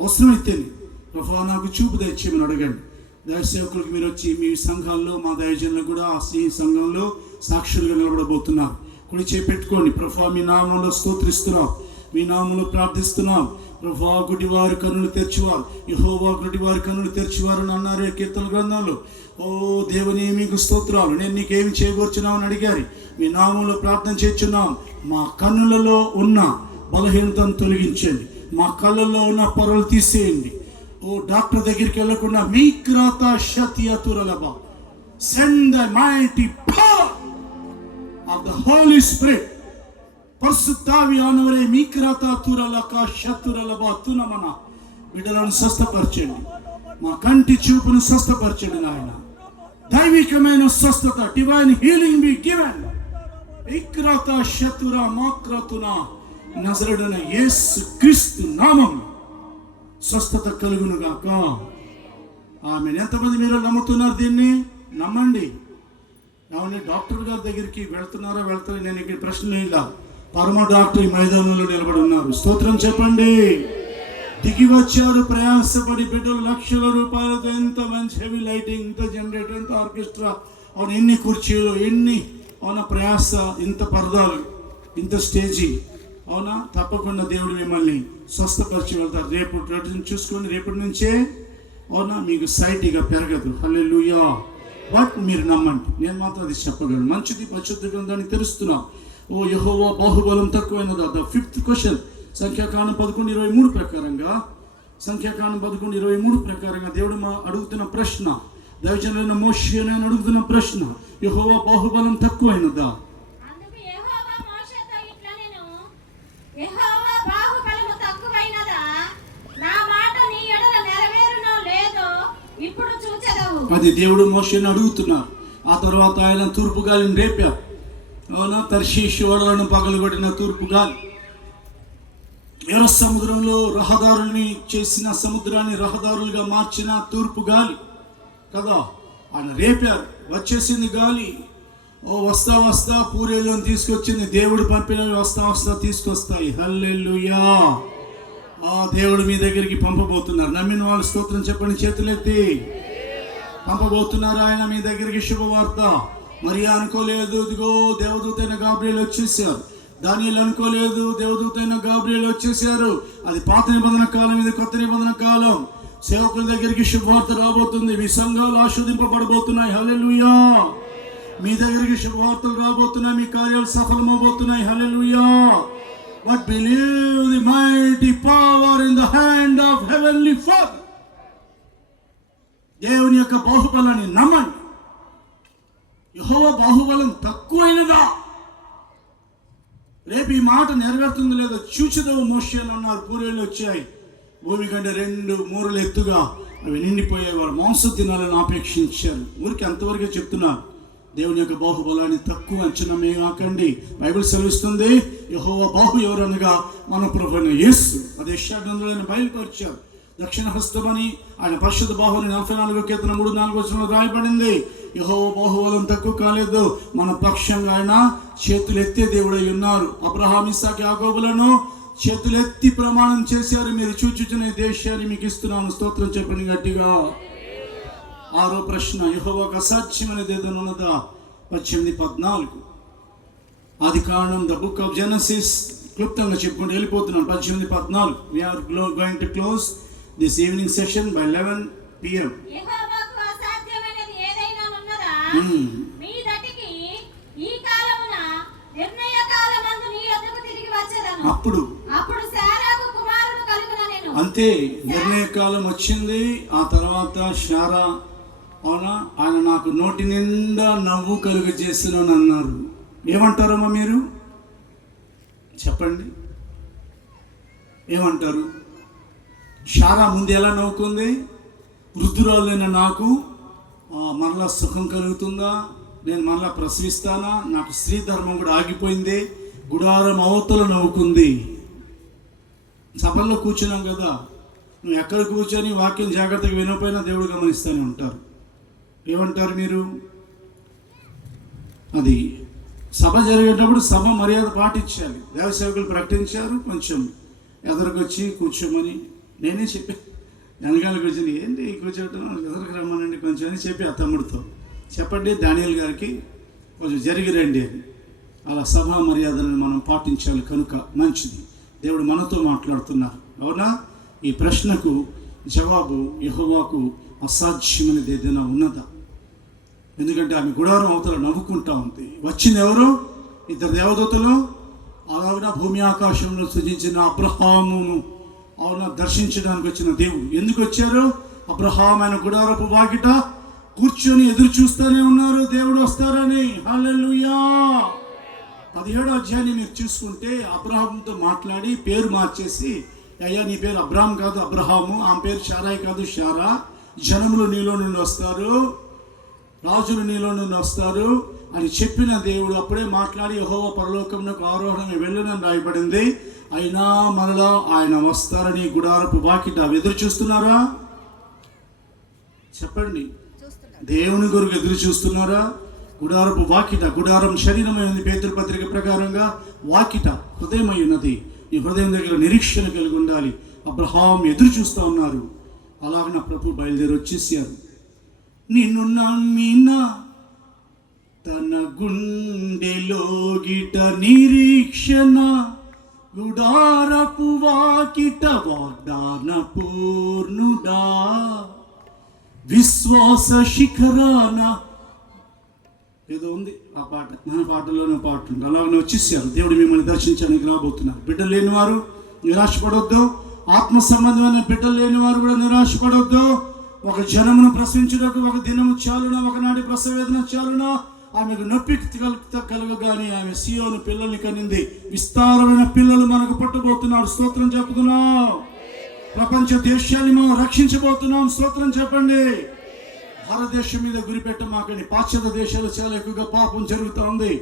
అవసరమైతేనే ప్రభువా నాకు చూపు దయచేయమని అడగండి. దైవసేవకులకు మీరు వచ్చి మీ సంఘాల్లో, మా దైవజనులు కూడా ఈ సంఘంలో సాక్షులుగా నిలబడబోతున్నారు. కుడి చేయి పెట్టుకోండి. ప్రభువా మీ నామంలో స్తోత్రిస్తున్నాం, మీ నామంలో ప్రార్థిస్తున్నాం. ప్రభువా గుడ్డివారి కన్నులు తెరిచివారు, యెహోవా గుడ్డివారి కన్నులు తెరిచివారు అని అన్నారు కీర్తన గ్రంథంలో. ఓ దేవుని మీకు స్తోత్రాలు. నేను నీకేమి చేయగోర్చున్నావు అని అడిగారు. మీ నామంలో ప్రార్థన చేస్తున్నాం. మా కన్నులలో ఉన్న బలహీనతను తొలగించండి, మా కళ్ళల్లో ఉన్న పొరలు తీసేయండి. ఓ డాక్టర్ దగ్గరికి వెళ్ళకుండా మీ క్రాత శతియతురలబా send the mighty power of the Holy Spirit. పరిశుద్ధావియానవరే మీ క్రాత తురలక శతురలబా తునమన. బిడ్డలను స్వస్థపరచండి, మా కంటి చూపును స్వస్థపరచండి నాయన. దైవికమైన స్వస్థత, డివైన్ హీలింగ్ బి గివెన్. ఇక్రాత శతుర మాక్రతున నజరేయుడైన యేసు క్రీస్తు నామములో స్వస్థత కలుగును గాక. ఆమేన్. ఎంతమంది మీరు నమ్ముతున్నారు? దీన్ని నమ్మండి. ఏమన్నా డాక్టర్ గారి దగ్గరికి వెళ్తున్నారా? నేను ఇక్కడ ప్రశ్న లేదా? పరమ డాక్టర్ ఈ మైదానంలో నిలబడి ఉన్నారు. స్తోత్రం చెప్పండి. దిగి వచ్చారు ప్రయాసపడి బిడ్డలు లక్షల రూపాయలతో, ఎంత మంచి హెవీ లైటింగ్, ఇంత జనరేటర్, ఇంత ఆర్కెస్ట్రా, అవును ఎన్ని కుర్చీలు, ఎన్ని అవునా ప్రయాస, ఇంత పరదాలు, ఇంత స్టేజీ. అవునా, తప్పకుండా దేవుడు మిమ్మల్ని స్వస్థపరిచి వెళ్తారు. రేపు చూసుకొని రేపటి నుంచే అవునా మీకు సైట్ ఇక పెరగదు. హల్లెలూయా. బట్ మీరు నమ్మండి, నేను మాత్రం అది చెప్పగలను. మంచిది పరిశుద్ధ గ్రంథాన్ని తెరుస్తున్నాం. ఓ యెహోవా బాహుబలం తక్కువైనదా? ద 5th క్వశ్చన్, సంఖ్యాకాండం 11:23 ప్రకారంగా, సంఖ్యాకాండం 11:23 ప్రకారంగా దేవుడు అడుగుతున్న ప్రశ్న, దైవజనులైన మోషే నేను అడుగుతున్న ప్రశ్న, యెహోవా బాహుబలం తక్కువైనదా? అందుకు యెహోవా మోషేతో ఇట్లనెను, యెహోవా బాహుబలము తక్కువైనదా? నా మాట నీ ఎడల నెరవేరునో లేదో ఇప్పుడు చూచెదవు. అది దేవుడు మోషేని అడుగుతున్నారు. ఆ తర్వాత ఆయన తూర్పు గాలిని రేపారు. అవునా, తర్షీషు ఓడలను పగలగొట్టిన తూర్పు గాలి, ఎర్ర సముద్రంలో రహదారుల్ని చేసిన, సముద్రాన్ని రహదారులుగా మార్చిన తూర్పు గాలి కదా. ఆయన రేపారు, వచ్చేసింది గాలి. ఓ వస్తా వస్తా పూరేలను తీసుకొచ్చింది. దేవుడు పంపిన వస్తా వస్తా తీసుకొస్తాయి. హల్లెలూయా. ఆ దేవుడు మీ దగ్గరికి పంపబోతున్నారు. నమ్మిన వాళ్ళు స్తోత్రం చెప్పండి, చేతులెత్తి. పంపబోతున్నారు ఆయన మీ దగ్గరికి శుభవార్త. మరియా అనుకోలేదు, ఇదిగో దేవదూతైన గాబ్రియేల్ వచ్చేసారు. దానియేలు అనుకోలేదు, దేవదూతైన గాబ్రియేల్ వచ్చేసారు. అది పాత నిబంధన కాలం, ఇది కొత్త నిబంధన కాలం. సేవకుల దగ్గరికి శుభవార్త రాబోతుంది. మీ సంఘాలు ఆస్వాదింపబడబోతున్నాయి. హల్లెలూయా. మీ దగ్గరికి శుభవార్తలు రాబోతున్నాయి. మీ కార్యాలు సఫలమవబోతున్నాయి. హల్లెలూయా. But believe the mighty power in the hand of heavenly Father. దేవుని యొక్క బాహుబలాన్ని నమ్మండి. యెహోవా బాహుబలం తక్కువైనదా? రేపు ఈ మాట నెరవేరుతుంది లేదో చూచెదవు మోషే అన్నారు. పూరేళ్ళు వచ్చాయి, భూమి కంటే 2 మూరలు ఎత్తుగా అవి నిండిపోయాయి. వారు మాంస దినాలను ఆపేక్షించారు. ఊరికి అంతవరకే చెప్తున్నారు. దేవుని యొక్క బాహుబలాన్ని తక్కువ అంచనా వేయకండి. బైబిల్ సెలవిస్తుంది, యెహోవా బాహు ఎవరనగా మన ప్రభువైన యేసు. అది యెషయా గ్రంథంలో బయలుపరిచారు. దక్షిణ హస్తమని ఆయన పరిశుద్ధ బాహుని 44 కీర్తన 3-4 వచనంలో రాయబడింది. యెహోవా బాహుబలం తక్కువ కాలేదు. మన పక్షంగా ఆయన చేతులెత్తే దేవుడై ఉన్నారు. అబ్రహాం, ఇస్సాకు, యాకోబులను చేతులెత్తి ప్రమాణం చేశారు, మీరు చూచుచున్న దేశాన్ని మీకు ఇస్తున్నాను. స్తోత్రం చెప్పండి గట్టిగా. 6వ ప్రశ్న, యెహోవాకు అసాధ్యమైనది ఏదైనా ఉన్నదా? 18-14 ఆది కాండం, ద బుక్ ఆఫ్ జెనసిస్ క్లుప్తంగా చెప్పుకుంటూ వెళ్ళిపోతున్నాను. 18-14. We are going to close this evening session by 11 p.m. యెహోవాకు అసాధ్యమైనది ఏదైనా ఉన్నదా? మీ దటికి ఈ కాలమున నిర్ణయ కాలమందు నీ యొద్దకు తిరిగి వచ్చెదను. అప్పుడు శారాకు కుమారుడు కలుగుననెను. అంతే, నిర్ణయ కాలం వచ్చింది. ఆ తర్వాత శారా అవునా, ఆయన నాకు నోటి నిండా నవ్వు కలుగు చేస్తున్నాను అన్నారు. ఏమంటారమ్మా మీరు చెప్పండి, ఏమంటారు? శారా ముందు ఎలా నవ్వుకుంది? వృద్ధురాలైన నాకు మరలా సుఖం కలుగుతుందా? నేను మరలా ప్రసవిస్తానా? నాకు స్త్రీ ధర్మం కూడా ఆగిపోయింది. గుడారం అవతల నవ్వుకుంది. సభల్లో కూర్చున్నాం కదా, నువ్వు ఎక్కడ కూర్చొని వాక్యం జాగ్రత్తగా వినకపోయినా దేవుడు గమనిస్తూనే ఉంటారు. ఏమంటారు మీరు? అది సభ జరిగేటప్పుడు సభ మర్యాద పాటించాలి. దేవ సేవకులు ప్రకటించారు, కొంచెం ఎదరికొచ్చి కూర్చోమని. నేనే చెప్పి వెనకాల కూర్చొని, ఏంటి కూర్చోవటం, ఎదరికి రమ్మనండి కొంచెం అని చెప్పి ఆ తమ్ముడితో చెప్పండి, దానియేలు గారికి కొంచెం జరిగి రండి అని. అలా సభా మర్యాదలను మనం పాటించాలి కనుక మంచిది. దేవుడు మనతో మాట్లాడుతున్నారు. అవునా? ఈ ప్రశ్నకు జవాబు, యెహోవాకు అసాధ్యమైనది ఏదైనా ఉన్నదా? ఎందుకంటే ఆమె గుడారం అవతల నవ్వుకుంటా ఉంది. వచ్చింది ఎవరు? 2 దేవదూతలు. అలాగే భూమి ఆకాశంలో సృజించిన అబ్రహామును అవునా దర్శించడానికి వచ్చిన దేవుడు. ఎందుకు వచ్చారు? అబ్రహాం ఆయన గుడారపు వాకిట కూర్చొని ఎదురు చూస్తూనే ఉన్నారు దేవుడు వస్తారని. హల్లెలూయా. 17వ అధ్యాయాన్ని మీరు చూసుకుంటే అబ్రహాంతో మాట్లాడి పేరు మార్చేసి, అయ్యా నీ పేరు అబ్రాహం కాదు అబ్రహాము, ఆమె పేరు శారాయి కాదు శారా, జనములు నీలో నుండి వస్తారు, రాజులు నీలో నుండి వస్తారు అని చెప్పిన దేవుడు అప్పుడే మాట్లాడి యెహోవా పరలోకమునకు ఆరోహణంగా వెళ్ళునని రాయబడింది. అయినా మరలా ఆయన వస్తారని గుడారపు వాకిట ఎదురు చూస్తున్నారా? చెప్పండి, దేవుని కొరకు ఎదురు చూస్తున్నారా? గుడారపు వాకిట, గుడారం శరీరమై ఉంది పేతురు పత్రిక ప్రకారంగా. వాకిట హృదయమై ఉన్నది. నీ హృదయం దగ్గర నిరీక్షణ కలిగి ఉండాలి. అబ్రహాం ఎదురు చూస్తూ ఉన్నారు. అలాగ ప్రభు బయలుదేరి వచ్చేసారు. నిన్ను నమ్మిన తన గుండెలోగిట నిరీక్షణ, గుడారపు వాకిట వాగ్దాన పూర్ణుడా, విశ్వాస శిఖరాన. ఏదో ఉంది ఆ పాట, మన పాటలోనే పాట ఉంది. అలాగనే వచ్చేసారు. దేవుడు మిమ్మల్ని దర్శించడానికి రాబోతున్నారు. బిడ్డలు లేని వారు నిరాశపడొద్దు. ఆత్మ సంబంధమైన బిడ్డలు లేని వారు కూడా నిరాశపడొద్దు. ఒక జనమును ప్రసవించుటకు ఒక దినము చాలునా, ఒకనాటి ప్రసవేదన చాలునా. ఆమెకు నొప్పి కలగగానే ఆమె సియోను పిల్లల్ని కనింది. విస్తారమైన పిల్లలు మనకు పట్టబోతున్నారు. స్తోత్రం చెప్పుతున్నాం. ప్రపంచ దేశాన్ని మనం రక్షించబోతున్నాం. స్తోత్రం చెప్పండి. భారతదేశం మీద గురిపెట్టమాకండి. పాశ్చాత్య దేశాల్లో చాలా ఎక్కువగా పాపం జరుగుతూ ఉంది.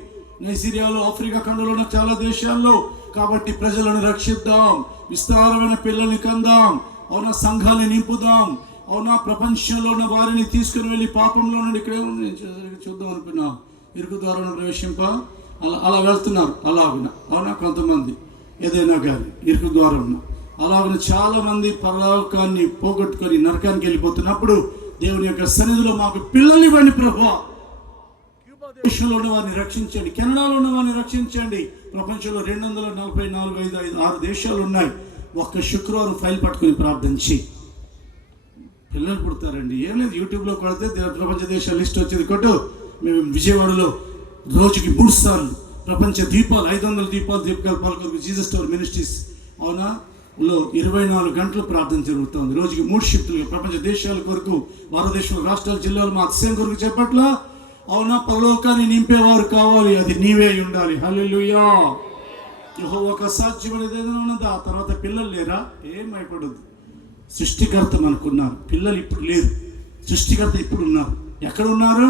నైజీరియాలో, ఆఫ్రికా ఖండంలో చాలా దేశాల్లో. కాబట్టి ప్రజలను రక్షిద్దాం, విస్తారమైన పిల్లల్ని కందాం. అవునా, సంఘాన్ని నింపుదాం. అవునా, ప్రపంచంలో ఉన్న వారిని తీసుకుని వెళ్ళి పాపంలో నుండి ఇక్కడే చూద్దాం అనుకున్నా, ఇరుకు ద్వారా ప్రవేశింప అలా వెళ్తున్నారు. అలాగున అవునా, కొంతమంది ఏదైనా కానీ ఇరుకు ద్వారం అలాగున చాలా మంది పరలోకాన్ని పోగొట్టుకొని నరకానికి వెళ్ళిపోతున్నప్పుడు దేవుని యొక్క సన్నిధిలో మాకు పిల్లల్ని ఇవ్వండి ప్రభువా. దేశంలో ఉన్న వారిని రక్షించండి, కెనడాలో ఉన్న వారిని రక్షించండి. ప్రపంచంలో 244 దేశాలు ఉన్నాయి. ఒక్క శుక్రవారం ఫైల్ పట్టుకుని ప్రార్థించి పిల్లలు పుడతారండి. ఏం లేదు, యూట్యూబ్లో కొడితే ప్రపంచ దేశాల లిస్ట్ వచ్చేది. కొట్టు. మేము విజయవాడలో రోజుకి 3 సార్లు ప్రపంచ దీపాలు, 500 దీపాలు పాల్గొరకు జీసస్ టవర్ మినిస్ట్రీస్ అవునా లో 24 గంటలు ప్రార్థన జరుగుతుంది. రోజుకి 3 షిఫ్టులు ప్రపంచ దేశాల కొరకు, భారతదేశంలో రాష్ట్రాల జిల్లాలు మా అతిశయం కొరకు చెప్పట్లా. అవునా, పరలోకాన్ని నింపేవారు కావాలి, అది నీవే ఉండాలి. హల్లెలూయా. యెహోవాకు అసాధ్యమైనది ఏదైనా ఉన్నదా? ఆ తర్వాత పిల్లలు లేరా? ఏం భయపడొద్దు. సృష్టికర్త మనకున్నారు, పిల్లలు ఇప్పుడు లేరు. సృష్టికర్త ఇప్పుడు ఉన్నారు. ఎక్కడ ఉన్నారు?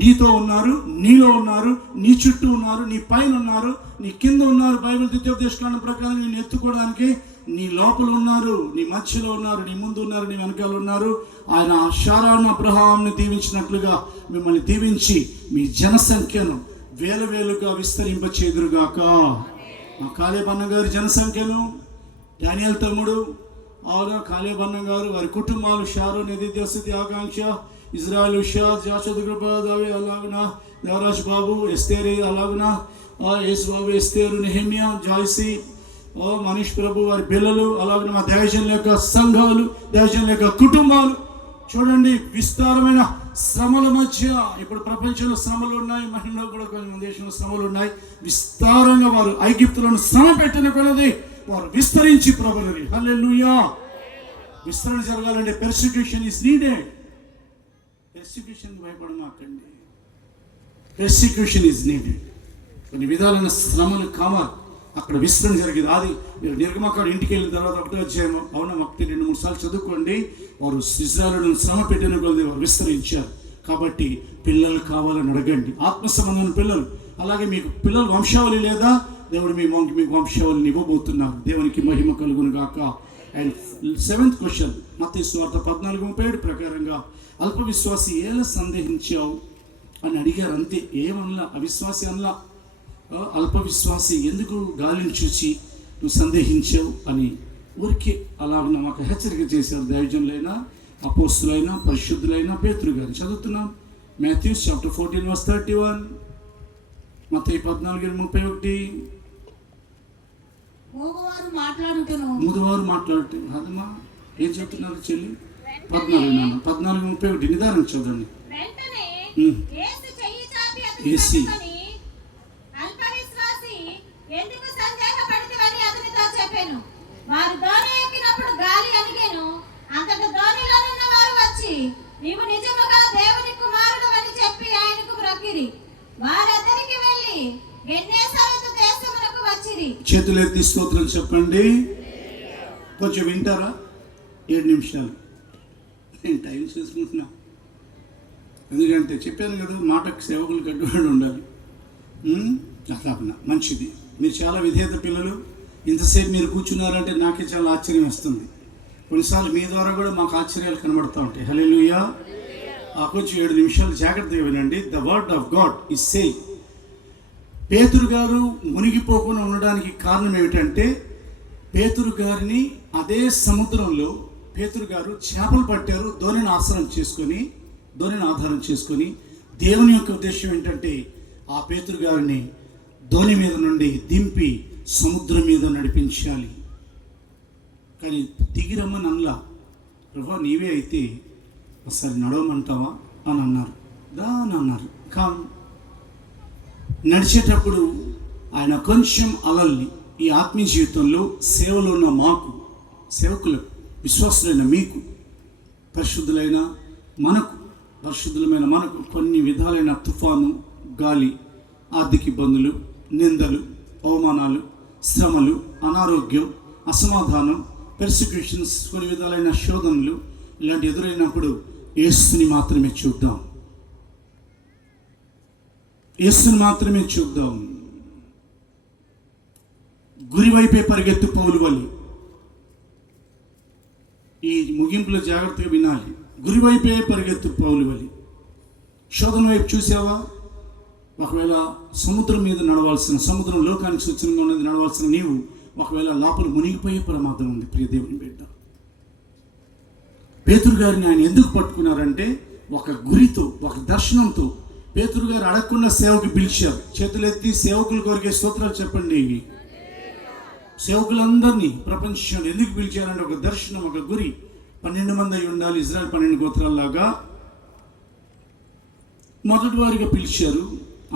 నీతో ఉన్నారు, నీలో ఉన్నారు, నీ చుట్టూ ఉన్నారు, నీ పైన ఉన్నారు, నీ కింద ఉన్నారు. బైబిల్ ద్వితీయోపదేశకాండం ప్రకారం నేను ఎత్తుకోవడానికి నీ లోపల ఉన్నారు, నీ మధ్యలో ఉన్నారు, నీ ముందు ఉన్నారు, నీ వెనకాల ఉన్నారు. ఆయన శారాను అబ్రహాంని దీవించినట్లుగా మిమ్మల్ని దీవించి మీ జనసంఖ్యను వేలుగా విస్తరింపచేదురుగాక. మా కాలేబ్ అన్న గారి జనసంఖ్యను, డానియల్ తమ్ముడు అవునా కాలేబ్ అన్న గారు, వారి కుటుంబాలు, షారోన్, ఎదిద్యస్థితి, ఆకాంక్ష, ఇజ్రాయల్, ఉషా, జాషద్ కృపాదావి, అలాగున దేవరాజ్ బాబు, ఎస్తేరి, అలాగున యేసు బాబు, ఎస్తేరు, నెహెమియా, జాయ్సీ, మనీష్ ప్రభు, వారి పిల్లలు, అలాగే మా దేశం యొక్క సంఘాలు, దేశం యొక్క కుటుంబాలు. చూడండి, విస్తారమైన శ్రమల మధ్య ఇప్పుడు ప్రపంచంలో శ్రమలు ఉన్నాయి, మహిళలో కూడా కొన్ని దేశంలో శ్రమలు ఉన్నాయి. విస్తారంగా వారు ఐగుప్తులను శ్రమ పెట్టిన కొలది వారు విస్తరించి ప్రభులని. హల్లెలూయా. విస్తరణ జరగాలంటే పెర్సిక్యూషన్ ఈస్ నీడెడ్. పెర్సిక్యూషన్ భయపడమాకండి. Persecution is needed. కొన్ని విధాలైన శ్రమలు కావాలి. అక్కడ విస్తరణ జరిగింది. అది మీరు నిర్గమకాండం ఇంటికి వెళ్ళిన తర్వాత 1వ అధ్యాయం అవునా 2-3 సార్లు చదువుకోండి. వారు ఇశ్రాయేలును శ్రమ పెట్టిన కొలది వారు విస్తరించారు. కాబట్టి పిల్లలు కావాలని అడగండి, ఆత్మ సంబంధమైన పిల్లలు. అలాగే మీకు పిల్లలు వంశావళి లేదా? దేవుడు మీకు వంశావళిని ఇవ్వబోతున్నారు. దేవునికి మహిమ కలుగును గాక. అండ్ 7th క్వశ్చన్, మత్తయి సువార్త 14:37 ప్రకారంగా అల్ప విశ్వాసి ఎలా సందేహించావు అని అడిగారు. అంతే, ఏమనలా, అవిశ్వాసి అనలా. అల్ప విశ్వాసి ఎందుకు గాలిని చూసి నువ్వు సందేహించావు అని ఊరికే అలాగ మాకు హెచ్చరిక చేశారు. దైవజనులైనా, అపోస్తులైనా, పరిశుద్ధులైనా, పేతురు గారు. చదువుతున్నాం Matthew chapter 14:31, మత్తయి 14:31. మూగవారు మాట్లాడుటను అదమ్మా ఏం చెప్తున్నారు చెల్లి? 14:31 నిదానం చదవండి. వెంటనే యేసు చెయ్యి చాపి యేసు అల్పవిశ్వాసి ఎందుకు సందేహపడితివని అతనితో చెప్పెను. వారు దోణి ఎక్కినప్పుడు గాలి అణిగెను. అంతట దోణిలోనున్న వారు వచ్చి నీవు నిజముగా దేవుని కుమారుడవని చెప్పి ఆయనకు మ్రొక్కిరి. వారందరికి వెళ్ళి గెన్నేసరతు దేశమునకు వచ్చిరి. చేతులెత్తి స్తోత్రం చెప్పండి. కొంచెం వింటారా? 7 నిమిషాలు నేను టైం చేసుకుంటున్నా. ఎందుకంటే చెప్పాను కదా, మాటకు సేవకులు కట్టుబడి ఉండాలి. అట్లా మంచిది. మీరు చాలా విధేయత పిల్లలు. ఇంతసేపు మీరు కూర్చున్నారంటే నాకే చాలా ఆశ్చర్యం వస్తుంది. కొన్నిసార్లు మీ ద్వారా కూడా మాకు ఆశ్చర్యాలు కనబడుతూ ఉంటాయి. హల్లెలూయా. కొంచెం 7 నిమిషాలు జాగ్రత్తగా వినండి. The word of God is saying. పేతురు గారు మునిగిపోకుండా ఉండడానికి కారణం ఏమిటంటే పేతురు గారిని అదే సముద్రంలో పేతురు గారు చేపలు పట్టారు. ధోనిని ఆధారం చేసుకొని దేవుని యొక్క ఉద్దేశం ఏంటంటే ఆ పేతురు గారిని ధోని మీద నుండి దింపి సముద్రం మీద నడిపించాలి. కానీ దిగిరమ్మని అనలా. ప్రభా నీవే అయితే ఒకసారి నడవమంటావా అని అన్నారు. దా అని అన్నారు. కానీ నడిచేటప్పుడు ఆయన కొంచెం అలల్ని ఈ ఆత్మీయ జీవితంలో సేవలో ఉన్న మాకు, సేవకులు, విశ్వాసులైన మీకు, పరిశుద్ధులమైన మనకు కొన్ని విధాలైన తుఫాను, గాలి, ఆర్థిక ఇబ్బందులు, నిందలు, అవమానాలు, శ్రమలు, అనారోగ్యం, అసమాధానం, పెర్సిక్యూషన్స్, కొన్ని విధాలైన శోధనలు ఇలాంటి ఎదురైనప్పుడు యేసుని మాత్రమే చూద్దాం. గురివైపే పరిగెత్తు పౌలు వలె. ఈ ముగింపులో జాగ్రత్తగా వినాలి. గురివైపే పరిగెత్తు పౌలు వలె. శోధన వైపు చూసావా? ఒకవేళ సముద్రం మీద సముద్రం లోకానికి సూచనగా ఉన్నది నడవాల్సిన నీవు ఒకవేళ లోపల మునిగిపోయే ప్రమాదం ఉంది. ప్రియ దేవుని బిడ్డ, పేతురు గారిని ఆయన ఎందుకు పట్టుకున్నారంటే ఒక గురితో, ఒక దర్శనంతో. పేతురు గారు అడగకుండా సేవకు పిలిచారు. చేతులెత్తి సేవకుల కొరికే స్తోత్రాలు చెప్పండి. సేవకులందరినీ ప్రపంచంలో ఎందుకు పిలిచారంటే ఒక దర్శనం, ఒక గురి. 12 మంది అయి ఉండాలి. ఇజ్రాయెల్ 12 గోత్రాల్లాగా మొదటి వారిగా పిలిచారు.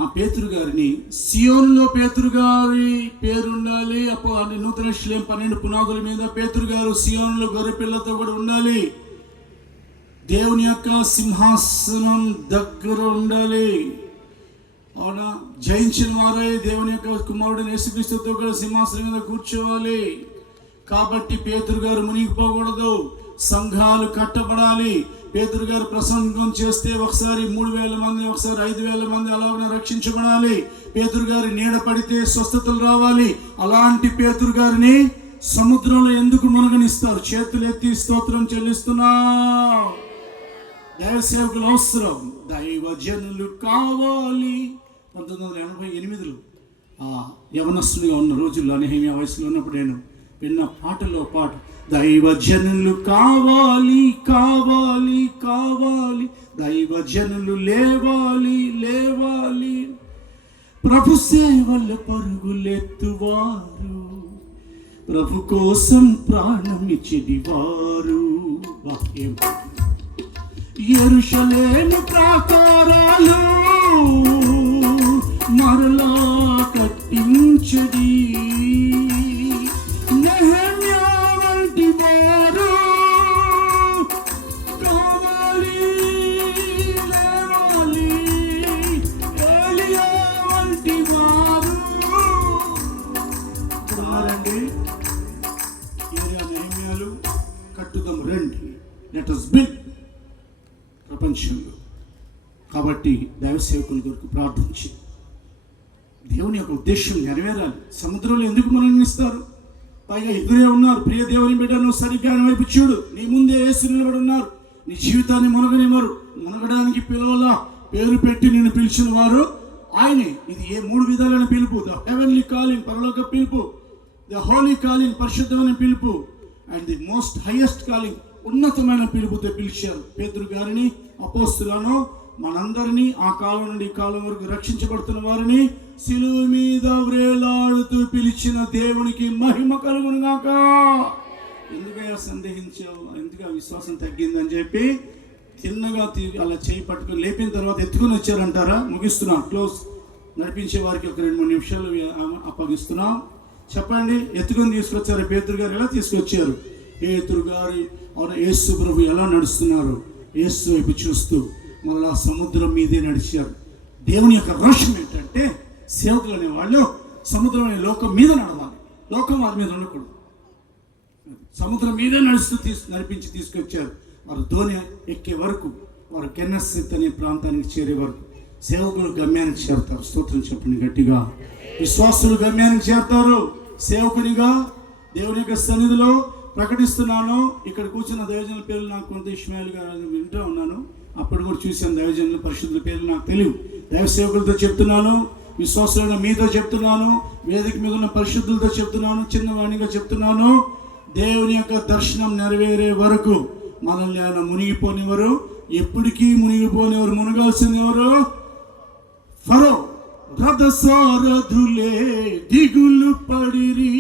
ఆ పేతురు గారిని సియోనులో పేతురు గారి పేరు ఉండాలి. అప్పుడు నూతన యెరూషలేము 12 పునాదుల మీద పేతురు గారు సియోనులో గొర్రె పిల్లతో కూడా ఉండాలి. దేవుని యొక్క సింహాసనం దగ్గర ఉండాలి. అవునా? జయించిన వారే దేవుని యొక్క కుమారుడు యేసుక్రీస్తుతో కూడా సింహాసనం మీద కూర్చోవాలి. కాబట్టి పేతురు గారు మునిగిపోకూడదు. సంఘాలు కట్టబడాలి. పేతురు గారు ప్రసంగం చేస్తే ఒకసారి 3,000 మంది, ఒకసారి 5,000 మంది అలాగనే రక్షించబడాలి. పేతురు గారి నీడ పడితే స్వస్థతలు రావాలి. అలాంటి పేతురు గారిని సముద్రంలో ఎందుకు మునగనిస్తారు? చేతులెత్తి స్తోత్రం చెల్లిస్తున్నా. దైవ సేవకులు అవసరం, దైవ జనులు కావాలి. 1988లో యవనస్తుడిగా ఉన్న రోజుల్లో, నెహెమ్యా వయసులో ఉన్నప్పుడు నేను విన్న పాటలో పాట, దైవ జనులు కావాలి కావాలి కావాలి, దైవ జనులు లేవాలి, ప్రభు సేవల పరుగులెత్తువారు, ప్రభు కోసం ప్రాణమిచ్చిడివారు. వాక్యం యెరూషలేము ప్రాకారాలు మరలా కట్టించడి, నెహెమ్యా వంటి వారు కావాలి, లేవాలి, ఏలియా వంటి వారు. ఉన్నారండి ఏలియా, నెహెమ్యాలు. కట్టుదాం రండి, లెట్ us build ప్రపంచంలో. కాబట్టి దైవ సేవకుల కొరకు ప్రార్థించి దేవుని యొక్క ఉద్దేశం నెరవేరాలి. సముద్రంలో ఎందుకు మునగనిస్తారు? పైగా ఎదురే ఉన్నారు. ప్రియ దేవుని బిడ్డ, నువ్వు సరిగ్గా వైపు చూడు. నీ ముందే యేసు నిలబడి ఉన్నారు. నీ జీవితాన్ని మునగనివ్వరు. మునగడానికి పిలవలా, పేరు పెట్టి నిన్ను పిలిచిన వారు ఆయనే. ఇది 3 విధాలైన పిలుపు. ద హెవెన్లీ కాలింగ్, పరలోక పిలుపు. ద హోలీ కాలింగ్, పరిశుద్ధమైన పిలుపు. And the most highest calling, ఉన్నతమైన పిలుపుతో పిలిచారు. పేతురు గారిని, అపోస్తులను, మనందరినీ ఆ కాలం నుండి ఈ కాలం వరకు రక్షించబడుతున్న వారిని సిలువ మీద వ్రేలాడుతూ పిలిచిన దేవునికి మహిమ కలుగును గాక. ఎందుకయ్యా సందేహించావు? ఎందుకు విశ్వాసం తగ్గిందని చెప్పి తిన్నగా అలా చేయి పట్టుకుని లేపిన తర్వాత ఎత్తుకుని వచ్చారంటారా? ముగిస్తున్నా, క్లోజ్. నడిపించే వారికి ఒక 2-3 నిమిషాలు అప్పగిస్తున్నాం. చెప్పండి, ఎత్తుకొని తీసుకొచ్చారు. పేతురు గారు ఎలా తీసుకొచ్చారు? పేతురు గారు యేసు ప్రభు ఎలా నడుస్తున్నారు? యేసు వైపు చూస్తూ మళ్ళా సముద్రం మీదే నడిచారు. దేవుని యొక్క రోషం ఏంటంటే సేవకులు అనేవాళ్ళు సముద్రం అనే లోకం మీద నడవాలి. లోకం వారి మీద ఉండకూడదు. సముద్రం మీదే నడుస్తూ నడిపించి తీసుకొచ్చారు. వారు ధోని ఎక్కే వరకు, వారు కెన్నెసెత్ అనే ప్రాంతానికి చేరే వరకు సేవకులు గమ్యానికి చేరుతారు. స్తోత్రం చెప్పండి గట్టిగా. విశ్వాసులు గమ్యానికి చేరుతారు. సేవకునిగా దేవుని యొక్క సన్నిధిలో ప్రకటిస్తున్నాను. ఇక్కడ కూర్చున్న దైవజనుల పేర్లు నాకు కొంత ఇష్మాయిల్ గారు వింటూ ఉన్నాను. అప్పుడు కూడా చూశాను దైవజనుల పరిశుద్ధుల పేర్లు నాకు తెలియదు. దైవ సేవకులతో చెప్తున్నాను, విశ్వాసులైన మీతో చెప్తున్నాను, వేదిక మీద ఉన్న పరిశుద్ధులతో చెప్తున్నాను, చిన్నవాణిగా చెప్తున్నాను, దేవుని యొక్క దర్శనం నెరవేరే వరకు మనల్ని ఆయన మునిగిపోనివారు. ఎప్పటికీ మునిగిపోనివారు. మునగాల్సిన ఎవరు? ఫరో రథసారథులే దిగులు పడిరి,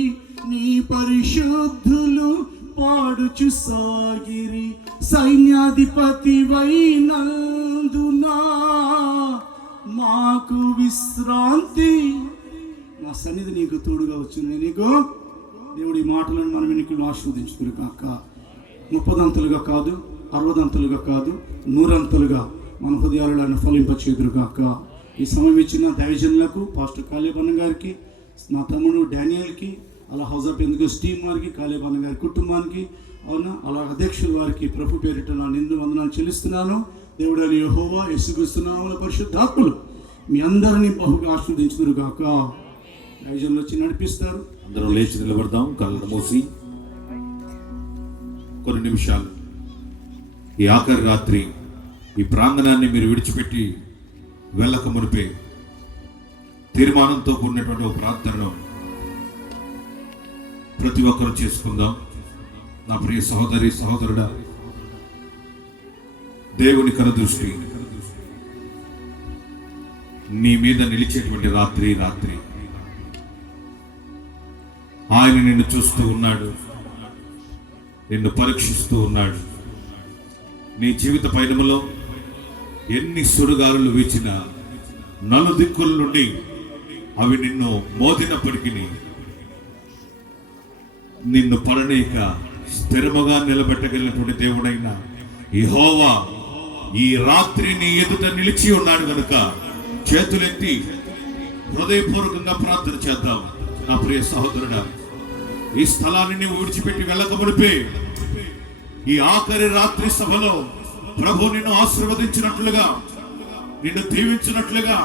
నీ పరిశుద్ధులు పాడుచు సాగిరి, సైన్యాధిపతి వైనందునా మాకు విశ్రాంతి. నా సన్నిధి నీకు తోడుగా వచ్చింది. నీకు దేవుడి మాటలను మనం ఎన్నికలు ఆస్వాదించుకుని కాక 30 కాదు, 60 కాదు, 100 మన హృదయాలను ఆయన ఫలింపచేదురు కాక. ఈ సమయం ఇచ్చిన దైవజనులకు, పాస్టర్ కాలేబన్న గారికి, నా తమ్ముడు డానియల్కి, అలా హౌస్ ఆఫ్ ఎందుకు టీం వారికి, కాలేబన్న గారి కుటుంబానికి, అవునా అలా అధ్యక్షుల వారికి ప్రభు పేరిట నా నిండు వందనాలు చెల్లిస్తున్నాను. దేవుడని యెహోవా యేసుక్రీస్తునామమున పరిశుద్ధాత్మలు మీ అందరినీ బహుగా ఆశీర్వదించుదురు గాక. దైవజనులు వచ్చి నడిపిస్తారు. అందరం లేచి నిలబడదాం. కళ్ళను మూసి కొన్ని నిమిషాలు ఈ ఆఖరి రాత్రి ఈ ప్రాంగణాన్ని మీరు విడిచిపెట్టి వెళ్ళక మునిపే తీర్మానంతో కూడినటువంటి ఒక ప్రార్థనను ప్రతి ఒక్కరూ చేసుకుందాం. నా ప్రియ సహోదరి సహోదరుడా, దేవుని కనుదృష్టి నీ మీద నిలిచేటువంటి రాత్రి ఆయన నిన్ను చూస్తూ ఉన్నాడు, నిన్ను పరీక్షిస్తూ ఉన్నాడు. నీ జీవిత పయనములో ఎన్ని సుడిగాలులు వీచినా, నలుదిక్కుల నుండి అవి నిన్ను మోదినప్పటికీ నిన్ను పడనీక స్థిరముగా నిలబెట్టగలిగినటువంటి దేవుడైన యెహోవా ఈ రాత్రి నీ ఎదుట నిలిచి ఉన్నాడు గనుక చేతులెత్తి హృదయపూర్వకంగా ప్రార్థన చేద్దాం. నా ప్రియ సహోదరుడా, ఈ స్థలాన్ని నీవు విడిచిపెట్టి వెళ్ళక మునిపే ఈ ఆఖరి రాత్రి సభలో ప్రభు నిన్ను ఆశీర్వదించినట్లుగా, నిన్ను దీవించినట్లుగా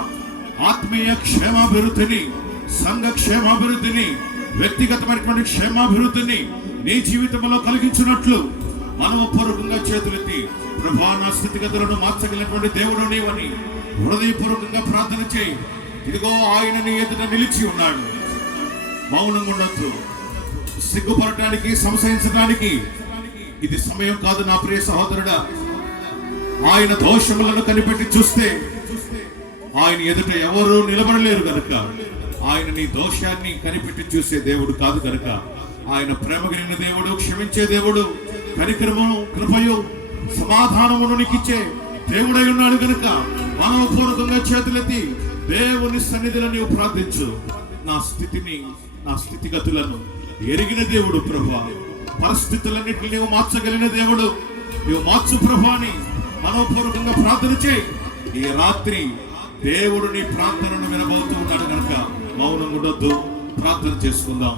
ఆత్మీయ క్షేమాభివృద్ధిని, సంఘ క్షేమాభివృద్ధిని, వ్యక్తిగతమైనటువంటి క్షేమాభివృద్ధిని నీ జీవితంలో కలిగించినట్లు మనవపూర్వకంగా చేతులెత్తి ప్రభా నా స్థితిగతులను మార్చగలిగినటువంటి దేవుడు నీవని హృదయపూర్వకంగా ప్రార్థన చేయి. ఇదిగో ఆయన నీ ఎదుట నిలిచి ఉన్నాడు. మౌనంగా ఉండొద్దు. సిగ్గుపడటానికి, సంశయించడానికి ఇది సమయం కాదు. నా ప్రియ సహోదరుడా, ఆయన దోషములను కనిపెట్టి చూస్తే ఆయన ఎదుట ఎవరూ నిలబడలేరు కనుక, ఆయన నీ దోషాన్ని కనిపెట్టి చూసే దేవుడు కాదు కనుక, ఆయన ప్రేమ కలిగిన దేవుడు, క్షమించే దేవుడు, కనికరమును, కృపయు, సమాధానమును నీకిచ్చే దేవుడై ఉన్నాడు కనుక మనోపూర్వకంగా చేతులెత్తి దేవుని సన్నిధిలో నీవు ప్రార్థించు. నా స్థితిని, నా స్థితిగతులను ఎరిగిన దేవుడు ప్రభా, పరిస్థితులన్నింటినీ నీవు మార్చగలిగిన దేవుడు, నీవు మార్చు ప్రభా అని మనోపూర్వకంగా ప్రార్థన చేయి. ఈ రాత్రి దేవుడు నీ ప్రార్థనను వినబోతూ ఉన్నాడు కనుక మౌనం ఉండొద్దు. ప్రార్థన చేసుకుందాం.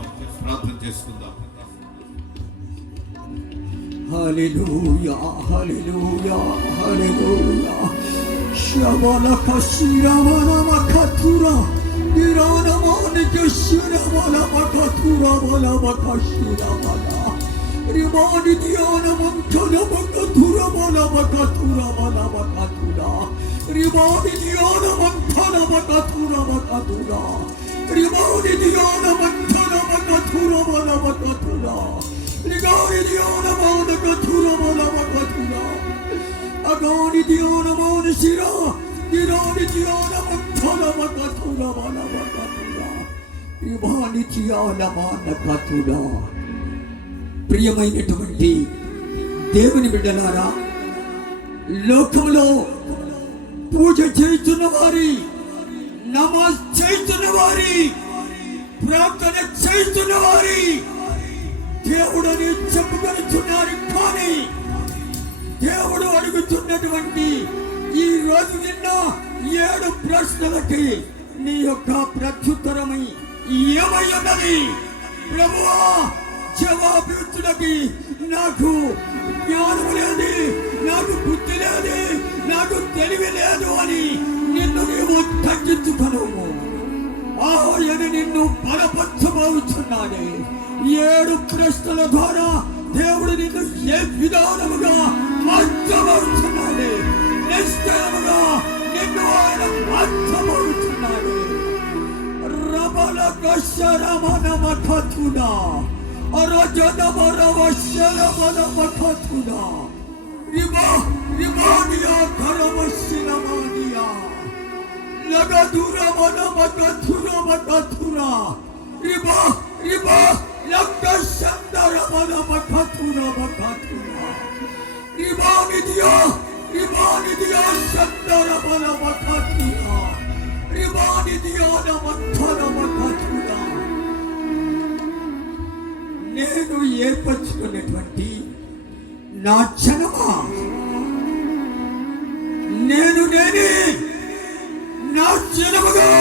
హల్లెలూయా హల్లెలూయా హల్లెలూయా. శబలక శిరవనమకతురా నిరానమానిక శిరవనమకతురా బలమక శిరవన రిమాని ధ్యానమంతనమకతురా బలమకతురా బలమకతురా రిమాని ధ్యానమంతనమకతురా మకతురా రిమాని ధ్యానమంతనమకతురా బలమకతురా రిగాని ధ్యానమానకతురా బలమకతురా అగాని ధ్యానమాన శిరా గిరాని ధ్యానమంతనమకతురా బలమకతురా రిమాని ధ్యానమానకతురా. ప్రియమైనటువంటి దేవుని బిడ్డలారా, లోకంలో పూజ చేస్తున్న వారి, నమాజ్ చేస్తున్న వారి, ప్రార్థన చేస్తున్న వారి దేవుడని చెప్పుకొనిచున్నారు. కానీ దేవుడు అడుగుతున్నటువంటి ఈ రోజు నిన్న 7 ప్రశ్నలకి నీ యొక్క ప్రత్యుత్తరమై ఏమై ఉన్నది? ప్రభువా, జవాబిచ్చుటకి నాకు జ్ఞానం లేదు, నాకు బుద్ధి లేదు, నాకు తెలివి లేదు అని నిన్ను నీవు తగ్గించుకొనుము. ఆయన నిన్ను బలపరచబోతున్నాడే. 7 ప్రశ్నల ద్వారా దేవుడు నిన్ను ఏ విధానముగా మార్చబోతున్నాడే. నిశ్చయముగా నిన్ను ఆయన మార్చబోతున్నాడే. Rakasharamanamakatuna. Arajanamaravasharamanamakathuna. Rimania Karamasilamania. Lagadura Manamakathura Makathura. Riba Lakashandara Manamakathura Makathura. Rimanidia Shandara Manamakathura. Rimanidia Namakana Makathura. నేను ఏర్పరచుకున్నటువంటి నా జనమా, నేనే నా జనముగా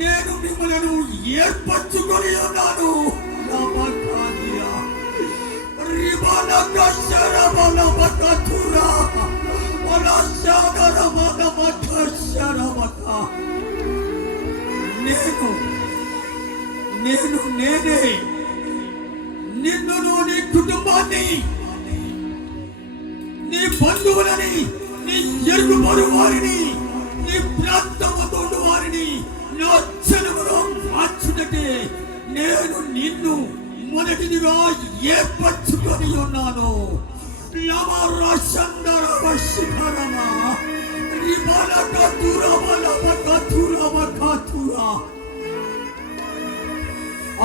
నేను మిమ్మలను ఏర్పరచుకొని ఉన్నాను. నమకానియా రిబనకశరబనమకతురా వలశదరబనమకశరబక. నేనే నిన్నును, నీ కుటుంబాన్ని, నీ బంధువులని, నీ ఎరుగుబడి వారిని, నీ ప్రాంతముతో వారిని నా జనములో మార్చుటకే నేను నిన్ను మొదటిదిగా ఏర్పరచుకొని ఉన్నాను.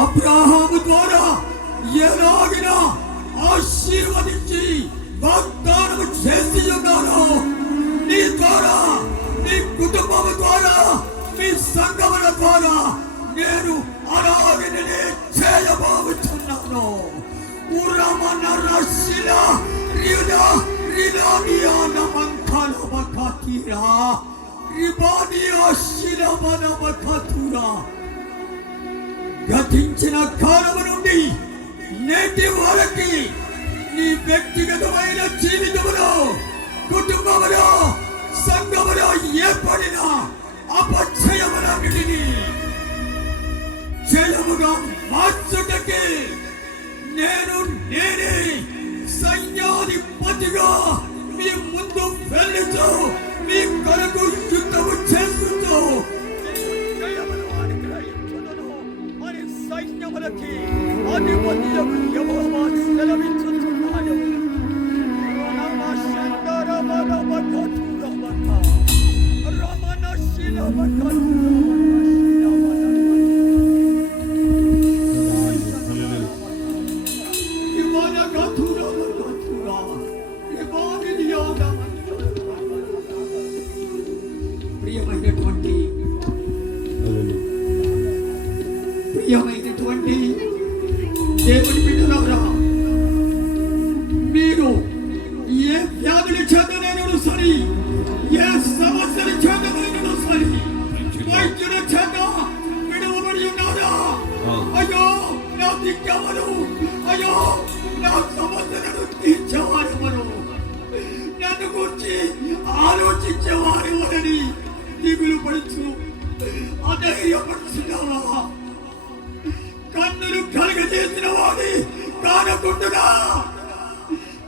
అబ్రహాము ద్వారా ఎలాగిన ఆశీర్వదించి వాగ్దానం చేసి ఉన్నాను, నీ ద్వారా, నీ కుటుంబం ద్వారా, మీ సంగమన ద్వారా నేను అలాగనే చేయబోతున్నాను. గతించిన కాలము నుండి నేటి వరకు నీ వ్యక్తిగతమైన జీవితంలో, కుటుంబంలో, సంఘములో ఏర్పడిన అపజయములన్నిటినీ జయముగా మార్చుటకి నేనే సైన్యాధిపతిగా మీ ముందు వెళ్ళుతూ, మీ కొరకు యుద్ధము చేస్తూ అని సైన్యములకి అధిపతి యెహోవా సెలవిస్తున్నాడు. ప్రియమైనటువంటి దేవుని బిడ్డలారా, మీరు ఏ వ్యాధుల చేతనైనను సరి, ఏ సమస్యల చేతనైనను సరి, వైద్యుల చేత విడువబడి ఉన్నారా? అయ్యో నా దిక్కవరు, అయ్యో నా సమస్యలను తీర్చేవారెవరు, నన్ను గురించి ఆలోచించేవారెవరని దిగులు పడుచు అధైర్యపడుచున్నావా? కన్నులు కలగజేసిన వాడి కానకుంటున్నా,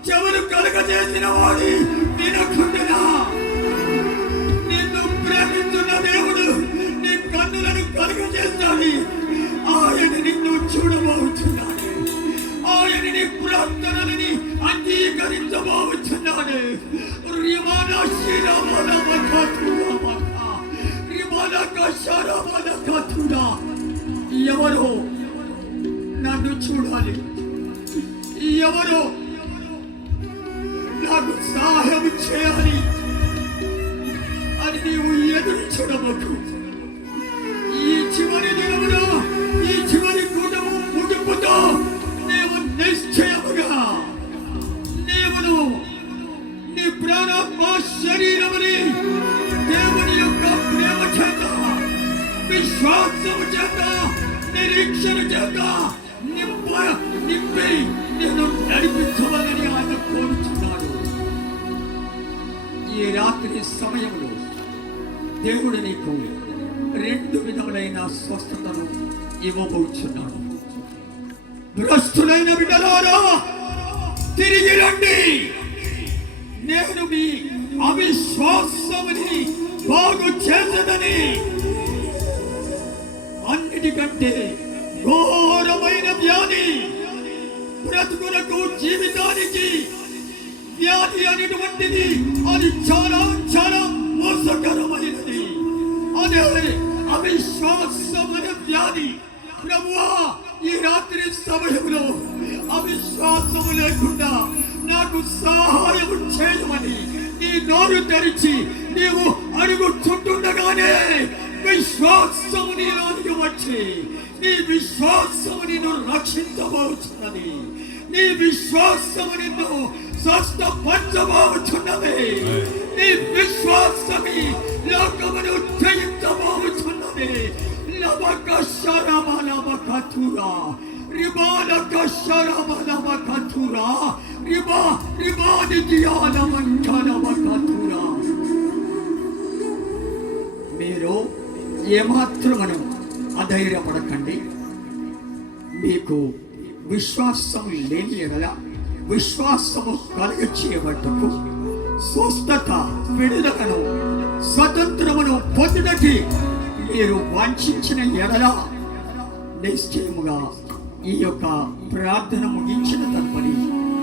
చెవులు కలగజేసిన వాడి వినకుంటున్నా. నిన్ను ప్రేమిస్తున్న దేవుడు నీ కన్నులను కలగజేస్తాడు. ఆయన నిన్ను చూడబోతున్నాడు. ఆయన నీ ప్రార్థనలని అంగీకరించబోతున్నాడు. ఎవరో నన్ను చూడాలి, ఎవరో నాకు సహాయం చేయాలి అని నీవు ఎదురు చూడవద్దు. ఈ చివరి దినమున, ఈ చివరి కుటుంబం ముగింపుతో నీవు నిశ్చయముగా నీవును నీ ప్రాణాత్మ శరీరముని దేవుని యొక్క ప్రేమ చేత, విశ్వాసము చేత, నిరీక్షణ చేత నింపి నేను నడిపించవాలని ఆయన కోరుచున్నాడు. ఈ రాత్రి సమయంలో దేవుడు నీకు 2 విధములైన స్వస్థతను ఇవ్వబోచున్నాడు. భ్రష్టులైన బిడ్డలారా, తిరిగి రండి. నేను మీ అవిశ్వాసముని బాగు చేసేదని అన్నిటికంటే ఘోరమైన వ్యాధి, బ్రతుకులకు జీవితానికి వ్యాధి అనేటువంటిది అది చాలా చాలా మోసకరమైనది. అదే అవిశ్వాసమైన వ్యాధి. ప్రభువా, ఈ రాత్రి సమయంలో అవిశ్వాసము లేకుండా నాకు సహాయం చేయమని నీ నోరు తెరిచి నీవు అడుగుచుంటుండగానే విశ్వాసము నీలోనికి వచ్చి నీ విశ్వాసము నిన్ను రక్షించబోచున్నది. నీ విశ్వాసము నిన్ను స్వస్థపరచబోచున్నది. నీ విశ్వాసమి లోకమును జయించబోచున్నది. లబక శరమ లబకతురా రిబాలక శరమ లబకతురా రిబాది జియాలమంచలబకతురా. మీరు ఏమాత్రమను అధైర్యపడకండి. మీకు విశ్వాసము లేని ఎడల విశ్వాసము కలుగచేయబట్టుకు స్వస్థత, విడుదలను, స్వతంత్రమును పొందుటకి మీరు వాంఛించిన ఎడల నిశ్చయముగా ఈ యొక్క ప్రార్థన ముగించిన తదుపరి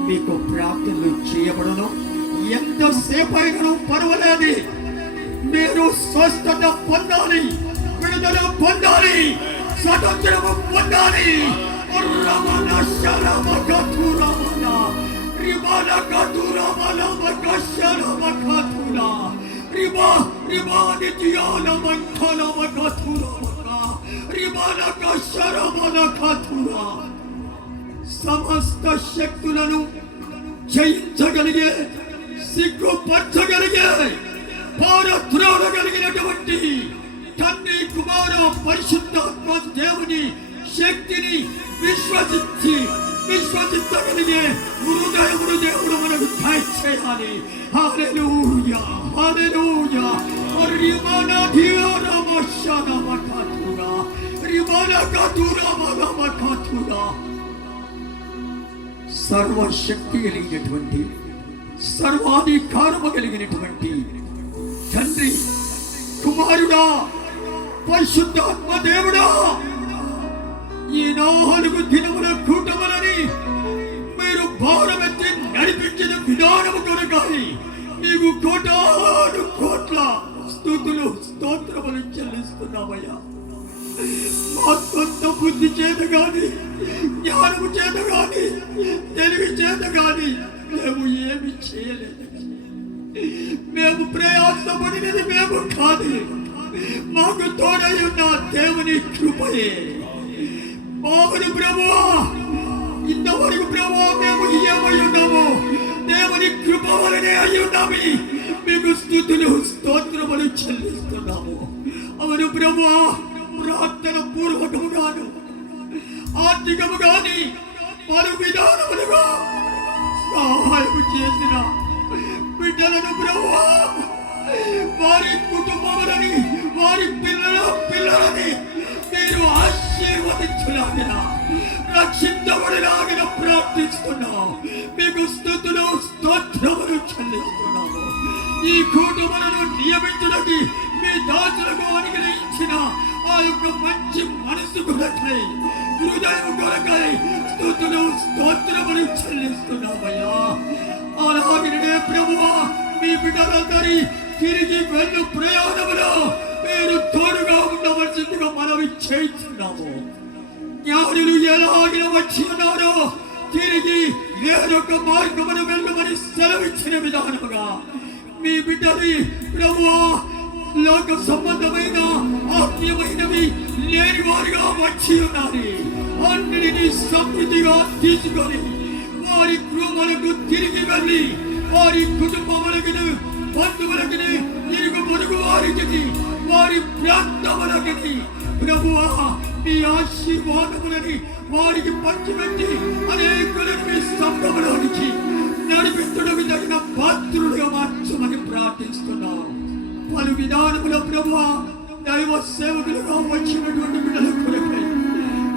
మీకు ప్రార్థనలు చేయబడను. ఎంతసేపు అయినా పర్వాలేదు, మీరు స్వస్థత పొందాలి, విడుదల పొందాలి, స్వతంత్రము పొందాలి. రమణ శరమ కథురమణ రిబాల కథురమణ శరమ కథుర రిబా రిబాది జియాల మంఠలమ కథురమణ రిబాల శరమణ కథుర. సమస్త శక్తులను జయించగలిగే, సిగ్గుపరచగలిగే, పారద్రోలగలిగినటువంటి తండ్రి, కుమార, పరిశుద్ధాత్మ దేవుని శక్తిని విశ్వసించగలిగే హృదయమును దేవుడు మనకు దయచేయాలి. హల్లెలూయా, హల్లెలూయా. రిమన ధియాన మషన మకతురా రిమన కతురా మకతురా. సర్వశక్తి కలిగినటువంటి, సర్వాధికారము కలిగినటువంటి తండ్రి, కుమారుడా, పరిశుద్ధాత్మ దేవుడా, ఈ 4 దినముల కూటములని మీరు భారమెత్తి నడిపించిన విధానము కొనకాలి నీవు కోటాను కోట్ల స్తుతులు, స్తోత్రములు చెల్లిస్తున్నామయ్యా. మా సొంత బుద్ధి చేత గాని, జ్ఞానము చేత గాని, తెలివి చేత గాని మేము ఏమి చేయలేదు. మేము ప్రయాసపడినది మేము కాదు, మాకు తోడై ఉన్న దేవుని కృపయే. మామూలు ప్రభువా, ఇంతవరకు ప్రభువా మేము ఏమై ఉన్నాము? దేవుని కృప వలనే అయి ఉన్నాము. మీకు స్తుతులు, స్తోత్రములు చెల్లిస్తున్నాము. అవును ప్రభువా, ప్రార్థన పూర్వకముగాను, ఆర్థికము గాని, పలు విధానములుగా సహాయం చేసిన బిడ్డలను ప్రభువా, వారి కుటుంబములని, వారి పిల్లలని మీరు ఆశీర్వదించలాగిన, రక్షించబడిలాగిన ప్రార్థిస్తున్నాం. మీకు స్తుతులు, స్తోత్రములు చెల్లిస్తున్నాము. ఈ కుటుంబాలను నియమించడానికి మీ దాసులకు అనుగ్రహించిన ఆ యొక్క మంచి మనసు కొరకై, హృదయం కొరకై స్తుతులు, స్తోత్రములు చెల్లిస్తున్నామయ్యా. అలాగే ప్రభువా, మీ బిడ్డలందరి తిరిగి వెళ్ళు ప్రయాణములో మీరు తోడుగా ఉండవలసిందిగా మనవి చేస్తున్నాము. జ్ఞానులు ఎలాగే వచ్చి ఉన్నారో తిరిగి వేరొక మార్గమును వెళ్ళమని సెలవిచ్చిన విధానముగా మీ బిడ్డని ప్రభువా, లోక సంబంధమైన ఆత్మీయమైనవి లేని వారిగా వచ్చి ఉన్నారు. అన్నిటినీ సమృద్ధిగా తీసుకొని వారి గృహములకు తిరిగి వెళ్ళి వారి కుటుంబములకు, బంధువులకి, ఇరుగు పొరుగు వారికి, వారి ప్రాంతములకి ప్రభువా మీ ఆశీర్వాదములని వారికి పంచిపెట్టి అనేకులను మీ సంఘములోనికి నడిపించడానికి తగిన పాత్రులుగా మార్చమని ప్రార్థిస్తున్నాం. పలు విధానముల ప్రభువా, దైవ సేవకులుగా వచ్చినటువంటి బిడ్డల కొరకై,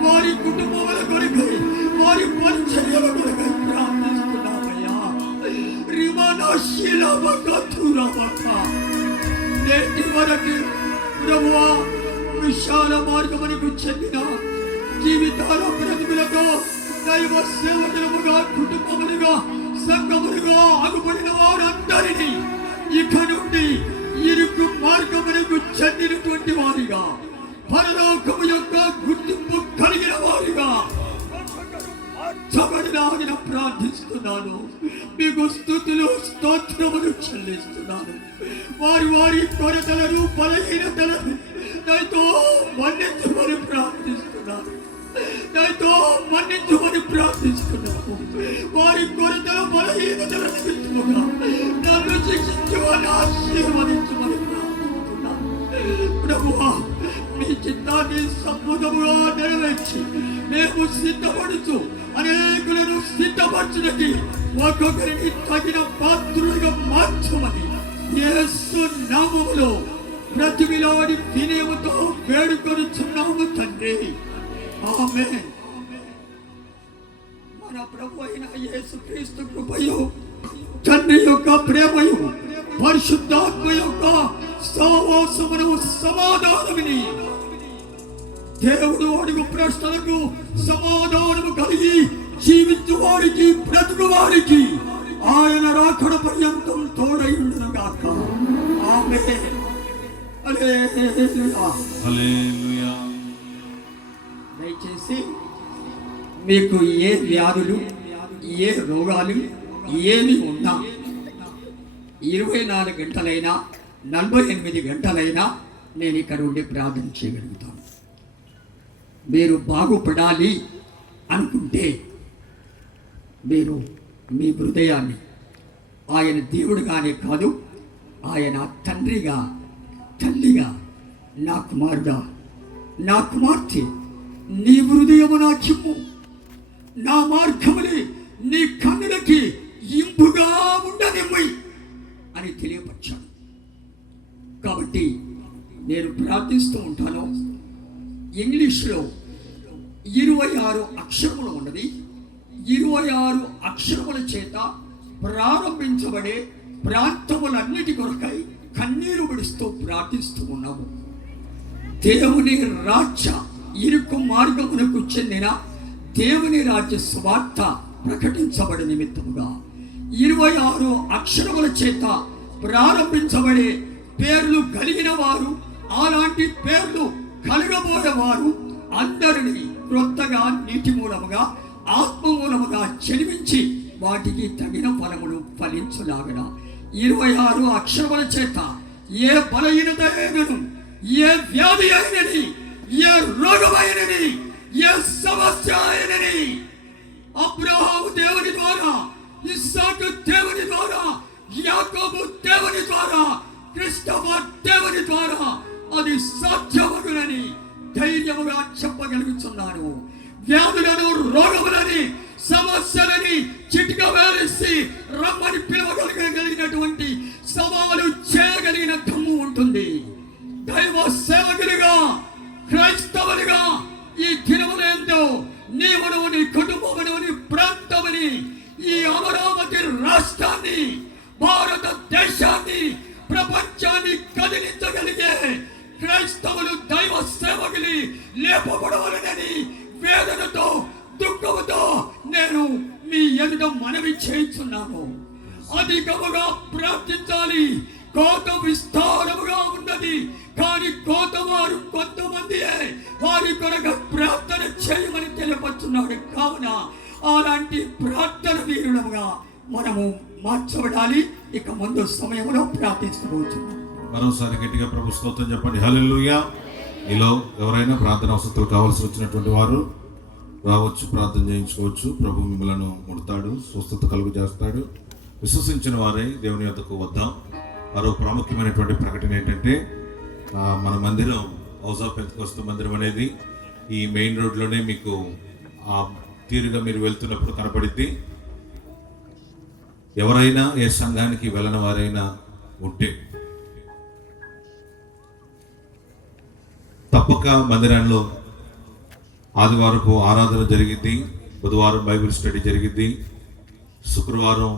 వారి కుటుంబముల కొరకై, వారి పరిచర్యల కొరకై ప్రార్థిస్తున్నామయ్యా. నేటి వరకు ప్రభువా విశాల మార్గమునకు చెందిన జీవితాల బ్రతుకులతో దైవ సేవకులుగా కుటుంబములుగా సంఘములుగా ఆగుపడిన వారందరినీ ఇక నుండి ఇరుకు మార్గమునకు చెందినటువంటి వారిగా పరలోకము యొక్క గుర్తింపు కలిగిన వారిగా మార్చబడిన ప్రార్థిస్తున్నాను. మీకు స్తుతులు స్తోత్రములు చెల్లిస్తున్నాను. వారి వారి కొరతలను బలహీనతలను నాతో మన్నించమని ప్రార్థిస్తున్నాను. నాతో మన్నించమని ప్రార్థిస్తున్నాను. వారి కొరతలు బలహీనతల నిమిత్తముగా నన్ను శిక్షించమని ఆశీర్వదించమని ప్రార్థిస్తున్నాను. ప్రభువా, మీ చిత్తాన్ని సంపూర్ణముగా నెరవేర్చి మేము సిద్ధపడుతూ అనేకులను సిద్ధపరచునకి ఒక్కొక్కరిని తగిన పాత్రులుగా మార్చమని యేసు నామములో ప్రతిమిలాడి వినయముతో వేడుకొనుచున్నాము తండ్రి. ఆమేన్. మన ప్రభు అయిన యేసుక్రీస్తు కృపయు, తండ్రి యొక్క ప్రేమయు, పరిశుద్ధాత్మ యొక్క సహవాసమును సమాధానముని దేవుడు అడుగు ప్రశ్నలకు సమాధానము కలిగి జీవించు వారికి, బ్రతుకు వారికి ఆయన రాకడ పర్యంతం తోడై ఉండును గాక. ఆమేన్. హల్లెలూయా. హల్లెలూయా. దయచేసి మీకు ఏ వ్యాధులు, ఏ రోగాలు ఏమి ఉన్నా 24 గంటలైనా 48 గంటలైనా నేను ఇక్కడ ఉండి ప్రార్థన చేయగలుగుతాను. మీరు బాగుపడాలి అనుకుంటే మీరు మీ హృదయాన్ని ఆయన దేవుడుగానే కాదు, ఆయన తండ్రిగా, తల్లిగా, నా కుమారుడా, నా కుమార్తె, నీ హృదయము నా చిమ్ము, నా మార్గములే నీ కన్నులకి ఇంపుగా ఉండనిమ్మై అని తెలియపరిచాను. కాబట్టి నేను ప్రార్థిస్తూ ఉంటాను. ఇంగ్లీష్లో 26 అక్షరములు ఉన్నది. 26 అక్షరముల చేత ప్రారంభించబడే ప్రాంతములన్నిటి కొరకై కన్నీరు విడుస్తూ ప్రార్థిస్తూ ఉన్నాము. దేవుని రాజ్య ఇరుకు మార్గమునకు చెందిన దేవుని రాజ్య స్వార్థ ప్రకటించబడి నిమిత్తముగా 26 అక్షరముల చేత ప్రారంభించబడే పేర్లు కలిగిన వారు, అలాంటి పేర్లు కలగబోయేవారు అందరినీ క్రొత్తగా నీటి మూలముగా, ఆత్మ మూలముగా చెలిమించి వాటికి తగిన ఫలములు ఫలించులాగన 26 అక్షరముల చేత ఏ బలహీనత అయినను, ఏ వ్యాధి అయినని, ఏ రోగమైనని, ఏ సమస్య అయినని అబ్రహాము దేవుని ద్వారా, ఇస్సాకు దేవుని ద్వారా, యాకోబు దేవుని ద్వారా, క్రిస్తవ దేవుని ద్వారా అది సాధ్యమగునని ధైర్యముగా చెప్పగలుగుతున్నాను. వ్యాధులను, రోగములని, సమస్యలని చిటిక వేసి రమ్మని పిలవగలిగినటువంటి సవాలు చేయగలిగిన దమ్ము ఉంటుంది. దైవ సేవకులుగా, క్రైస్తవులుగా ఈ దినములందు నీవును, నీ కుటుంబమును, నీ ప్రాంతముని, ఈ అమరావతి రాష్ట్రాన్ని, భారతదేశాన్ని, ప్రపంచాన్ని కదిలించగలిగే క్రైస్తవులు, దైవ సేవకులు లేపబడవాలని వేదనతో, దుఃఖముతో నేను మీ ఎదుట మనవి చేస్తున్నాను. అధికముగా ప్రార్థించాలి. కోత విస్తారముగా ఉన్నది, కానీ కోత వారు కొంతమంది వారి కొరకు ప్రార్థన చేయమని తెలియపరుచున్నాడు. కావున అలాంటి ప్రార్థన వీరుడముగా మనము మార్చబడాలి. ఇక ముందు సమయంలో ప్రార్థించుకోవచ్చు. మరోసారి గట్టిగా ప్రభు స్తోత్రం చెప్పండి. హల్లెలూయా. ఈలో ఎవరైనా ప్రార్థన అవసరాలు కావాల్సి వచ్చినటువంటి వారు రావచ్చు, ప్రార్థన చేయించుకోవచ్చు. ప్రభు మిమ్మలను ముడతాడు, స్వస్థత కలుగు చేస్తాడు. విశ్వసించిన వారై దేవుని యొద్దకు వద్దాం. మరో ప్రాముఖ్యమైనటువంటి ప్రకటన ఏంటంటే, మన మందిరం, హౌస్ ఆఫ్ పెంతెకోస్తు మందిరం అనేది ఈ మెయిన్ రోడ్లోనే మీకు ఆ తీరుగా మీరు వెళ్తున్నప్పుడు కనపడిద్ది. ఎవరైనా ఏ సంఘానికి వెళ్ళని వారైనా ఉంటే తప్పక మందిరంలో ఆదివారపు ఆరాధన జరిగింది, బుధవారం బైబిల్ స్టడీ జరిగింది, శుక్రవారం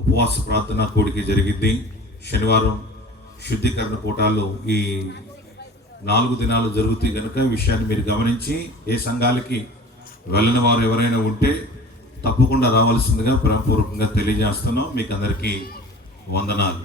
ఉపవాస ప్రార్థన కూడిక జరిగింది, శనివారం శుద్ధీకరణ కూటాలు ఈ 4 దినాలు జరుగుతాయి కనుక ఈ విషయాన్ని మీరు గమనించి ఏ సంఘాలకి వెళ్ళని వారు ఎవరైనా ఉంటే తప్పకుండా రావాల్సిందిగా ప్రేమపూర్వకంగా తెలియజేస్తున్నాం. మీకు అందరికీ వందనాలు.